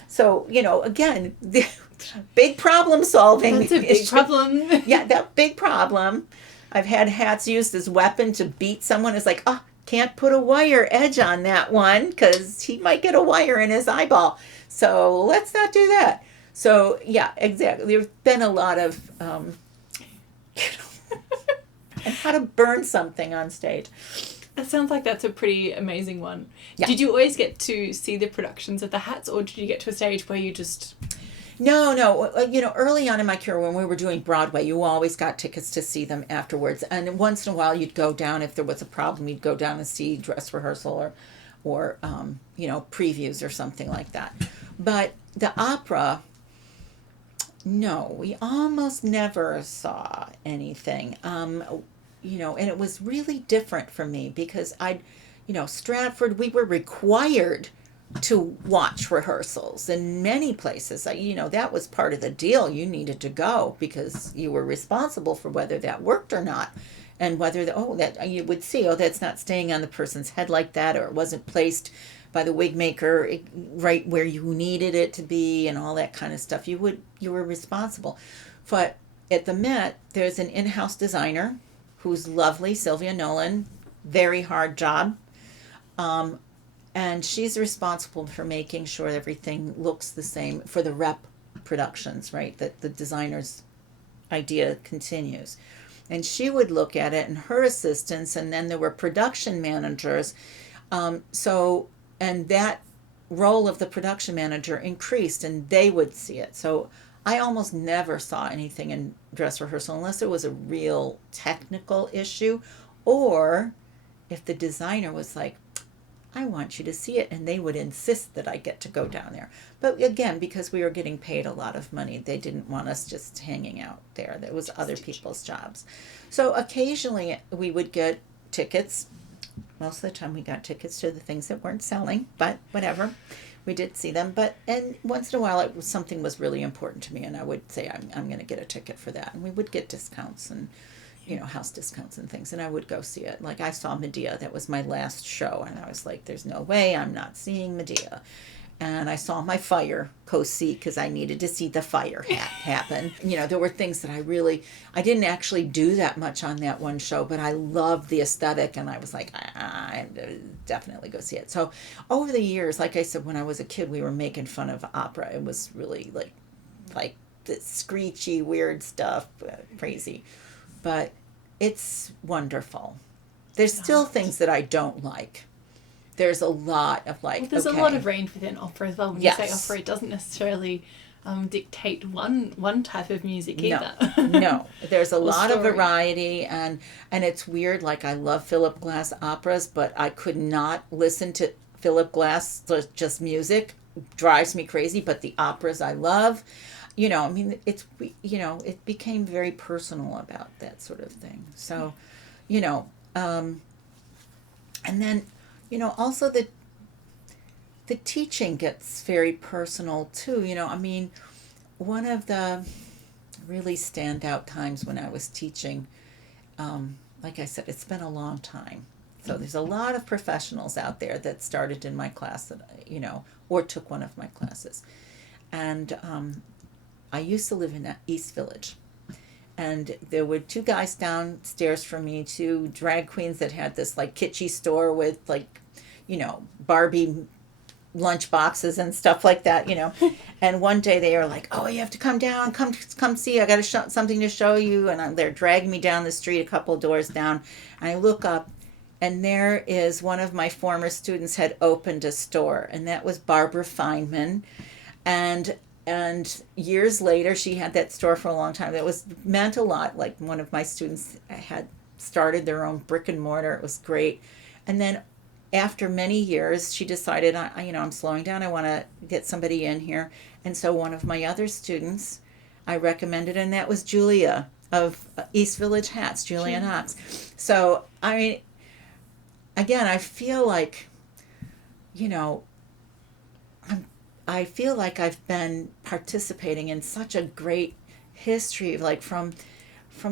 So, again, the big problem solving. That's a big problem. Yeah, that big problem. I've had hats used as weapon to beat someone. It's like, can't put a wire edge on that one because he might get a wire in his eyeball. So let's not do that. So yeah, exactly. There's been a lot of, and how to burn something on stage. That sounds like that's a pretty amazing one. Yeah. Did you always get to see the productions of the hats, or did you get to a stage where you just... No. Early on in my career when we were doing Broadway, you always got tickets to see them afterwards. And once in a while you'd go down, if there was a problem, you'd go down and see dress rehearsal or previews or something like that. But the opera, no, we almost never saw anything. And it was really different for me because Stratford, we were required to watch rehearsals in many places. That was part of the deal. You needed to go because you were responsible for whether that worked or not, and whether that you would see, that's not staying on the person's head like that, or it wasn't placed by the wig maker right where you needed it to be, and all that kind of stuff. You were responsible. But at the Met, there's an in-house designer who's lovely, Sylvia Nolan, very hard job. And she's responsible for making sure everything looks the same for the rep productions, right? That the designer's idea continues. And she would look at it, and her assistants, and then there were production managers. And that role of the production manager increased, and they would see it. So I almost never saw anything in dress rehearsal unless it was a real technical issue, or if the designer was like, I want you to see it. And they would insist that I get to go down there. But again, because we were getting paid a lot of money, they didn't want us just hanging out there. There was other people's jobs. So occasionally we would get tickets. Most of the time we got tickets to the things that weren't selling, but whatever. We did see them. And once in a while something was really important to me, and I would say, I'm going to get a ticket for that. And we would get discounts and, house discounts and things, and I would go see it. Like I saw Medea. That was my last show, and I was like, there's no way I'm not seeing Medea. And I saw my fire co-see because I needed to see the fire happen. There were things that I didn't actually do that much on that one show, but I loved the aesthetic, and I was like, I definitely go see it. So over the years, like I said, when I was a kid, we were making fun of opera. It was really like the screechy, weird stuff, crazy. But it's wonderful. There's still things that I don't like. There's a lot of there's a lot of range within opera as well. When yes. you say opera, it doesn't necessarily dictate one type of music either. No. There's a lot story. of variety, and it's weird. Like I love Philip Glass operas, but I could not listen to Philip Glass just music. Drives me crazy. But the operas I love. It became very personal about that sort of thing. So, and then, also the teaching gets very personal too. One of the really standout times when I was teaching, like I said, it's been a long time. So there's a lot of professionals out there that started in my class that, or took one of my classes. And, I used to live in East Village, and there were two guys downstairs from me, two drag queens that had this kitschy store with Barbie lunch boxes and stuff like that, And one day they were like, "Oh, you have to come down, come see. I got something to show you." And they're dragging me down the street, a couple of doors down, and I look up, and there is one of my former students had opened a store, and that was Barbara Feynman, and years later, she had that store for a long time. That meant a lot. Like one of my students had started their own brick and mortar. It was great. And then after many years, she decided, I'm slowing down. I want to get somebody in here. And so one of my other students I recommended, and that was Julia of East Village Hats, Julia Knox. So, again, I feel like, I feel like I've been participating in such a great history, from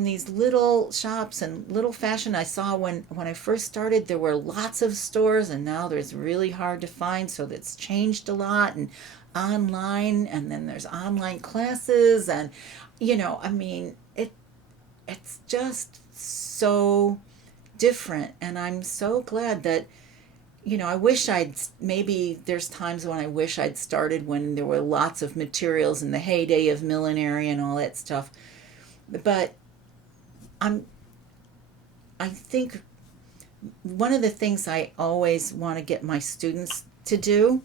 these little shops and little fashion. I saw when I first started, there were lots of stores, and now there's really hard to find. So that's changed a lot, and online, and then there's online classes, and it's just so different. And I'm so glad that. I wish there's times when I wish I'd started when there were lots of materials in the heyday of millinery and all that stuff. But I think one of the things I always want to get my students to do,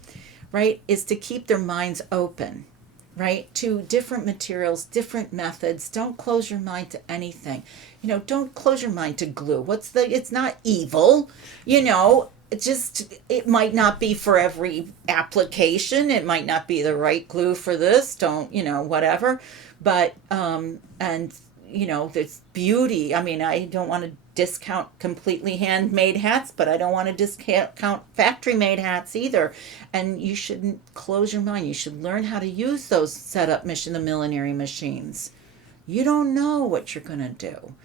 right, is to keep their minds open, right, to different materials, different methods. Don't close your mind to anything. Don't close your mind to glue. It's not evil, it might not be for every application. It might not be the right glue for this. Don't, whatever. But, there's beauty. I don't want to discount completely handmade hats, but I don't want to discount factory-made hats either. And you shouldn't close your mind. You should learn how to use those the millinery machines. You don't know what you're going to do.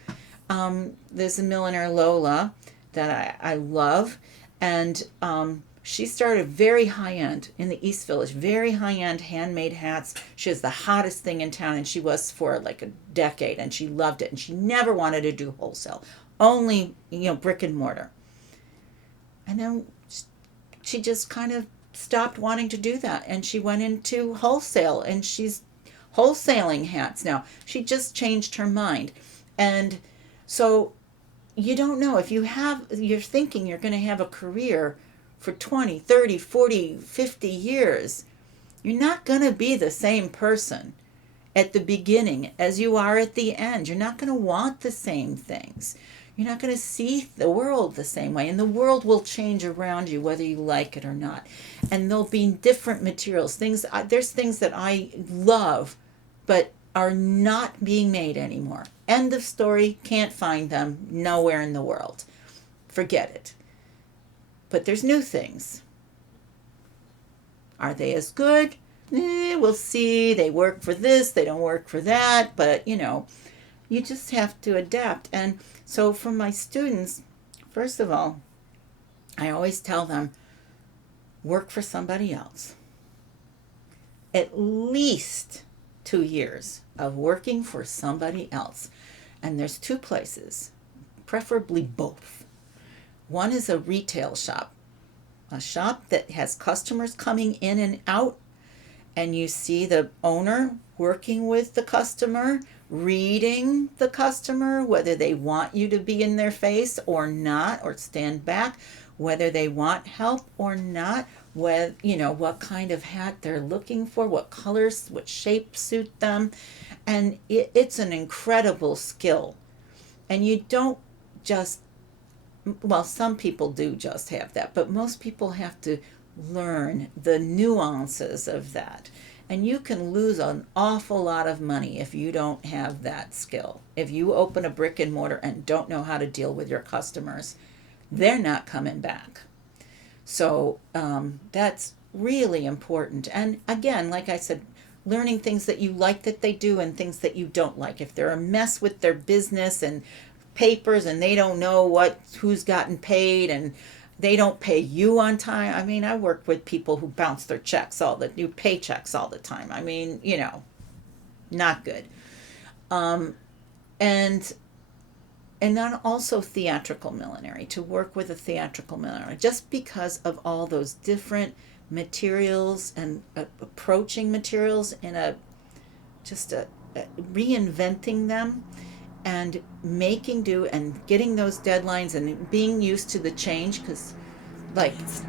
There's a milliner, Lola, that I love. And she started very high-end in the East Village, very high-end handmade hats. She was the hottest thing in town, and she was for a decade, and she loved it. And she never wanted to do wholesale, only, brick and mortar. And then she just kind of stopped wanting to do that, and she went into wholesale, and she's wholesaling hats now. She just changed her mind. And so you don't know if you're thinking you're going to have a career for 20, 30, 40, 50 years. You're not going to be the same person at the beginning as you are at the end. You're not going to want the same things. You're not going to see the world the same way. And the world will change around you whether you like it or not. And there'll be different materials. There's things that I love, but are not being made anymore. End of story. Can't find them nowhere in the world. Forget it. But there's new things. Are they as good? We'll see. They work for this. They don't work for that. But, you just have to adapt. And so for my students, first of all, I always tell them, work for somebody else. At least 2 years of working for somebody else. And there's 2 places, preferably both. One is a retail shop, a shop that has customers coming in and out, and you see the owner working with the customer, reading the customer, whether they want you to be in their face or not, or stand back, whether they want help or not, what kind of hat they're looking for, what colors, what shapes suit them. And it's an incredible skill. And you don't just, some people do just have that, but most people have to learn the nuances of that. And you can lose an awful lot of money if you don't have that skill. If you open a brick and mortar and don't know how to deal with your customers, they're not coming back. So that's really important. And again, like I said, learning things that you like that they do and things that you don't like. If they're a mess with their business and papers and they don't know who's gotten paid and they don't pay you on time. I mean, I work with people who bounce their new paychecks all the time. I mean, not good. And then also theatrical millinery, to work with a theatrical milliner, just because of all those different materials and approaching materials in reinventing them and making do and getting those deadlines and being used to the change, because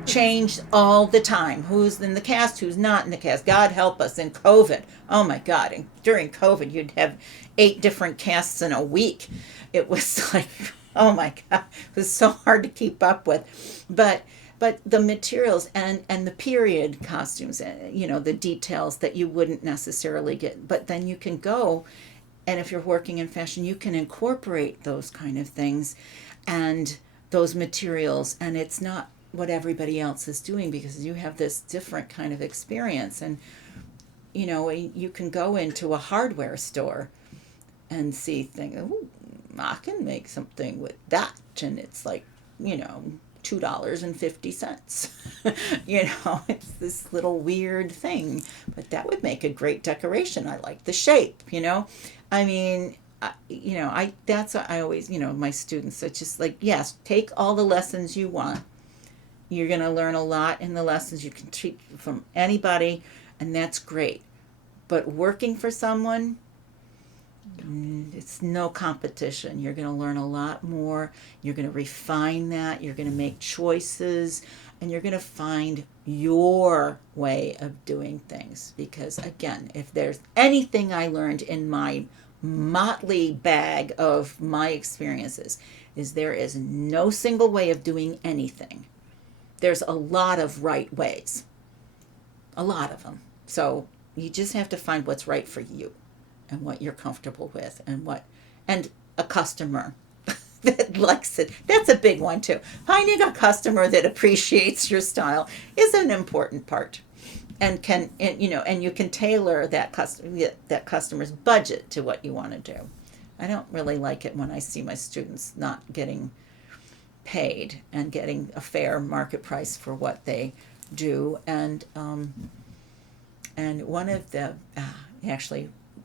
change all the time. Who's in the cast, who's not in the cast. God help us in COVID. Oh my God. And during COVID, you'd have 8 different casts in a week. It was like, oh my God, it was so hard to keep up with. But the materials and the period costumes, the details that you wouldn't necessarily get. But then you can go, and if you're working in fashion, you can incorporate those kind of things and those materials, and it's not what everybody else is doing because you have this different kind of experience. And, you can go into a hardware store and see things, oh, I can make something with that, and it's like, $2.50. It's this little weird thing, but that would make a great decoration. I like the shape, I mean, that's what I always, my students, it's just like, yes, take all the lessons you want. You're going to learn a lot in the lessons. You can treat from anybody, and that's great. But working for someone, it's no competition. You're going to learn a lot more. You're going to refine that. You're going to make choices, and you're going to find your way of doing things. Because again, if there's anything I learned in my motley bag of my experiences, is there is no single way of doing anything. There's a lot of right ways. A lot of them. So you just have to find what's right for you and what you're comfortable with and a customer that likes it. That's a big one too. Finding a customer that appreciates your style is an important part, and you can tailor that customer's budget to what you want to do. I don't really like it when I see my students not getting paid and getting a fair market price for what they do. And one of the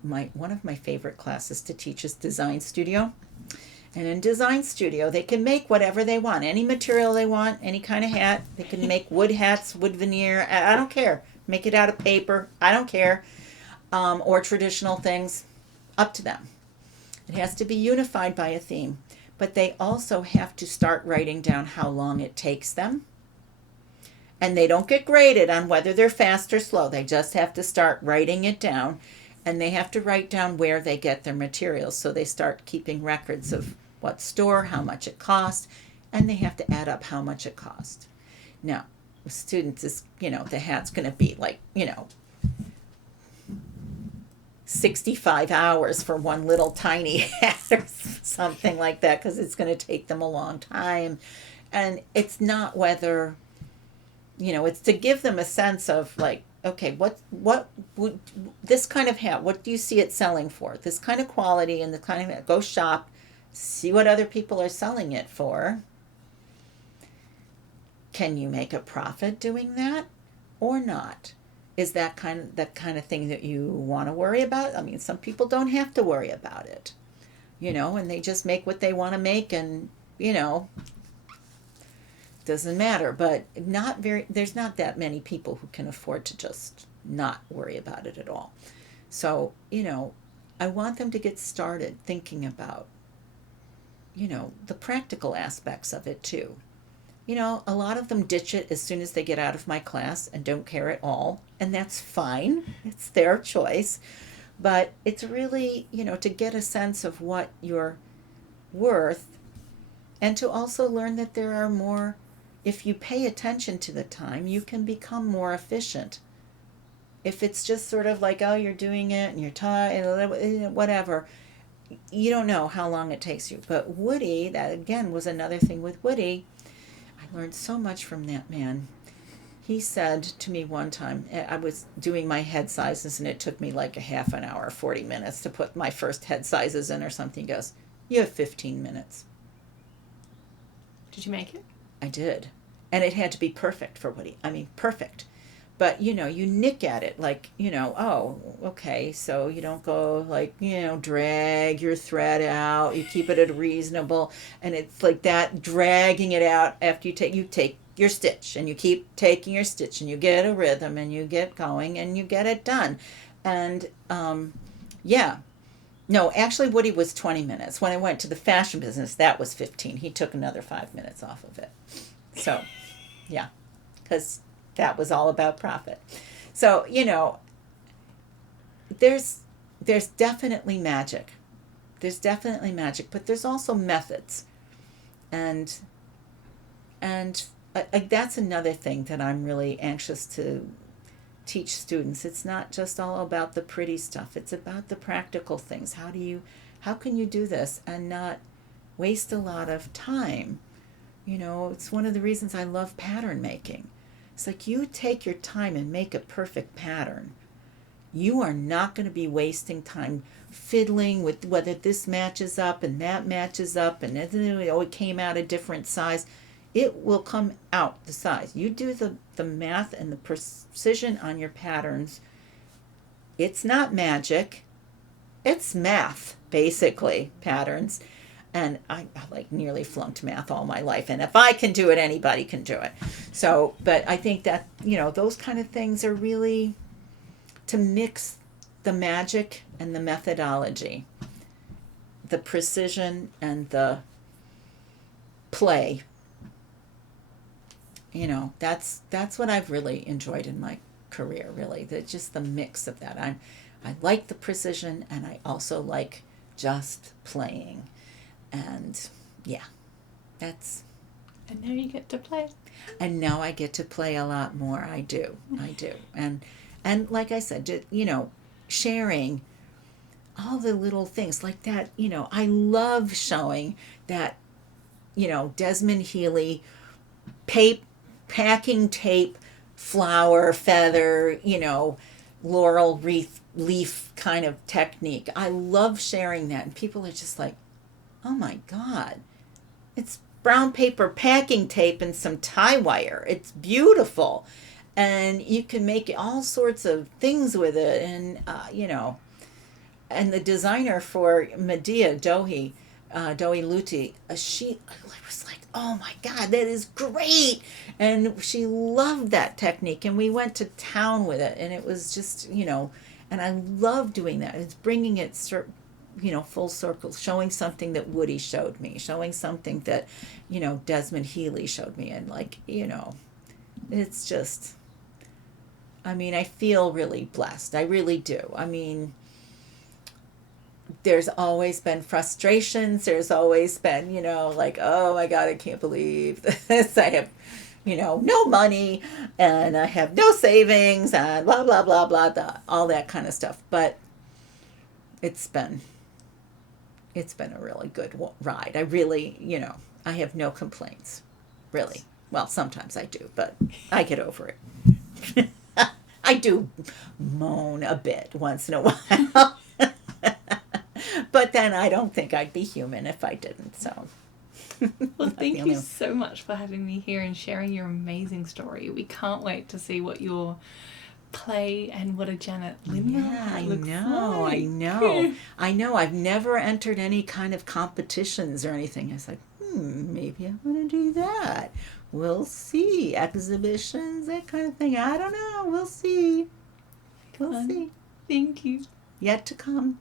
one of my favorite classes to teach is Design Studio. And in Design Studio, they can make whatever they want, any material they want, any kind of hat. They can make wood hats, wood veneer. I don't care. Make it out of paper. I don't care. Or traditional things. Up to them. It has to be unified by a theme. But they also have to start writing down how long it takes them. And they don't get graded on whether they're fast or slow. They just have to start writing it down. And they have to write down where they get their materials. So they start keeping records of what store, how much it cost, and they have to add up how much it cost. Now, with students is, the hat's going to be like, 65 hours for one little tiny hat or something like that, because it's going to take them a long time. And it's not whether, it's to give them a sense of like, okay, what would this kind of hat, what do you see it selling for? This kind of quality and the kind of, go shop, see what other people are selling it for. Can you make a profit doing that or not? Is that kind of thing that you want to worry about? I mean, some people don't have to worry about it, and they just make what they want to make, and doesn't matter. But there's not that many people who can afford to just not worry about it at all. So, I want them to get started thinking about, the practical aspects of it too. A lot of them ditch it as soon as they get out of my class and don't care at all. And that's fine. It's their choice. But it's really, to get a sense of what you're worth, and to also learn that there are more, if you pay attention to the time, you can become more efficient. If it's just sort of like, oh, you're doing it and you're tired, whatever, you don't know how long it takes you. But Woody, that again was another thing with Woody. I learned so much from that man. He said to me one time, I was doing my head sizes and it took me like a half an hour, 40 minutes to put my first head sizes in or something. He goes, you have 15 minutes. Did you make it? I did. And it had to be perfect for Woody. I mean, perfect. But, you nick at it like, oh, okay, so you don't go like, drag your thread out. You keep it at a reasonable, and it's like that, dragging it out after you take your stitch, and you keep taking your stitch, and you get a rhythm, and you get going, and you get it done. And, yeah. No, actually, Woody was 20 minutes. When I went to the fashion business, that was 15. He took another 5 minutes off of it. So, yeah, because that was all about profit. So, there's definitely magic. There's definitely magic, but there's also methods. And that's another thing that I'm really anxious to teach students. It's not just all about the pretty stuff. It's about the practical things. How can you do this and not waste a lot of time? It's one of the reasons I love pattern making. It's like, you take your time and make a perfect pattern. You are not going to be wasting time fiddling with whether this matches up and that matches up and it came out a different size. It will come out the size. You do the math and the precision on your patterns. It's not magic. It's math, basically, patterns. And I like nearly flunked math all my life. And if I can do it, anybody can do it. So, but I think that, those kind of things are really to mix the magic and the methodology, the precision and the play. That's what I've really enjoyed in my career, really. Just the mix of that. I like the precision, and I also like just playing. And yeah, that's. And now you get to play. And now I get to play a lot more. I do. And like I said, sharing all the little things like that. I love showing that, Desmond Healy packing tape, flower, feather, laurel wreath, leaf kind of technique. I love sharing that. And people are just like, oh my God, it's brown paper packing tape and some tie wire. It's beautiful. And you can make all sorts of things with it. And, and the designer for Medea, Dohi Luti, she was like, oh my God, that is great. And she loved that technique. And we went to town with it. And it was just, and I love doing that. It's bringing it full circle, showing something that Woody showed me, showing something that, Desmond Healy showed me. And it's just, I feel really blessed. I really do. there's always been frustrations. There's always been, like, oh my God, I can't believe this. I have, no money and I have no savings and blah, blah, blah, blah, blah, all that kind of stuff. But it's been a really good ride. I really, I have no complaints, really. Well, sometimes I do, but I get over it. I do moan a bit once in a while. But then I don't think I'd be human if I didn't, so. Well, thank you so much for having me here and sharing your amazing story. We can't wait to see what your play and what a Janet Linville looks like. I know. I've never entered any kind of competitions or anything. I was like, maybe I want to do that. We'll see. Exhibitions, that kind of thing. I don't know. We'll see. We'll see. Thank you. Yet to come.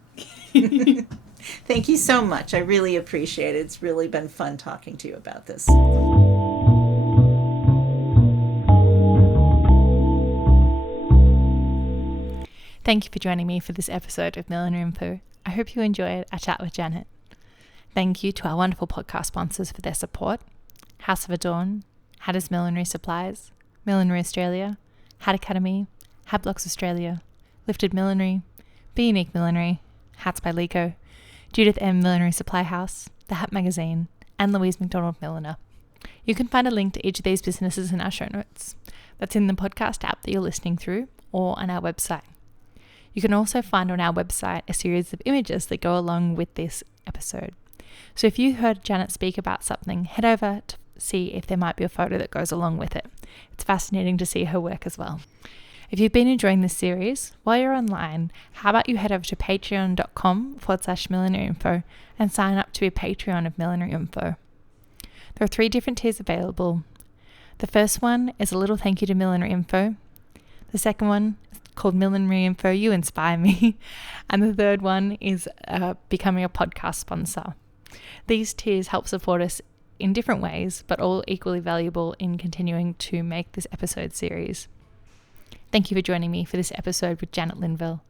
Thank you so much. I really appreciate it. It's really been fun talking to you about this. Thank you for joining me for this episode of Millinery.Info. I hope you enjoyed our chat with Janet. Thank you to our wonderful podcast sponsors for their support: House of Adorn, Hatters Millinery Supplies, Millinery Australia, Hat Academy, Hat Blocks Australia, Lifted Millinery, Be Unique Millinery, Hats by Lico, Judith M. Millinery Supply House, The Hat Magazine, and Louise McDonald Milliner. You can find a link to each of these businesses in our show notes. That's in the podcast app that you're listening through or on our website. You can also find on our website a series of images that go along with this episode. So if you heard Janet speak about something, head over to see if there might be a photo that goes along with it. It's fascinating to see her work as well. If you've been enjoying this series, while you're online, how about you head over to patreon.com/Millinery.Info and sign up to be a Patreon of Millinery.Info. There are 3 different tiers available. The first one is a little thank you to Millinery.Info. The second one is called Millinery.Info, You Inspire Me. And the third one is becoming a podcast sponsor. These tiers help support us in different ways, but all equally valuable in continuing to make this episode series. Thank you for joining me for this episode with Janet Linville.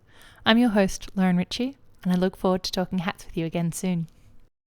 I'm your host, Lauren Ritchie, and I look forward to talking hats with you again soon.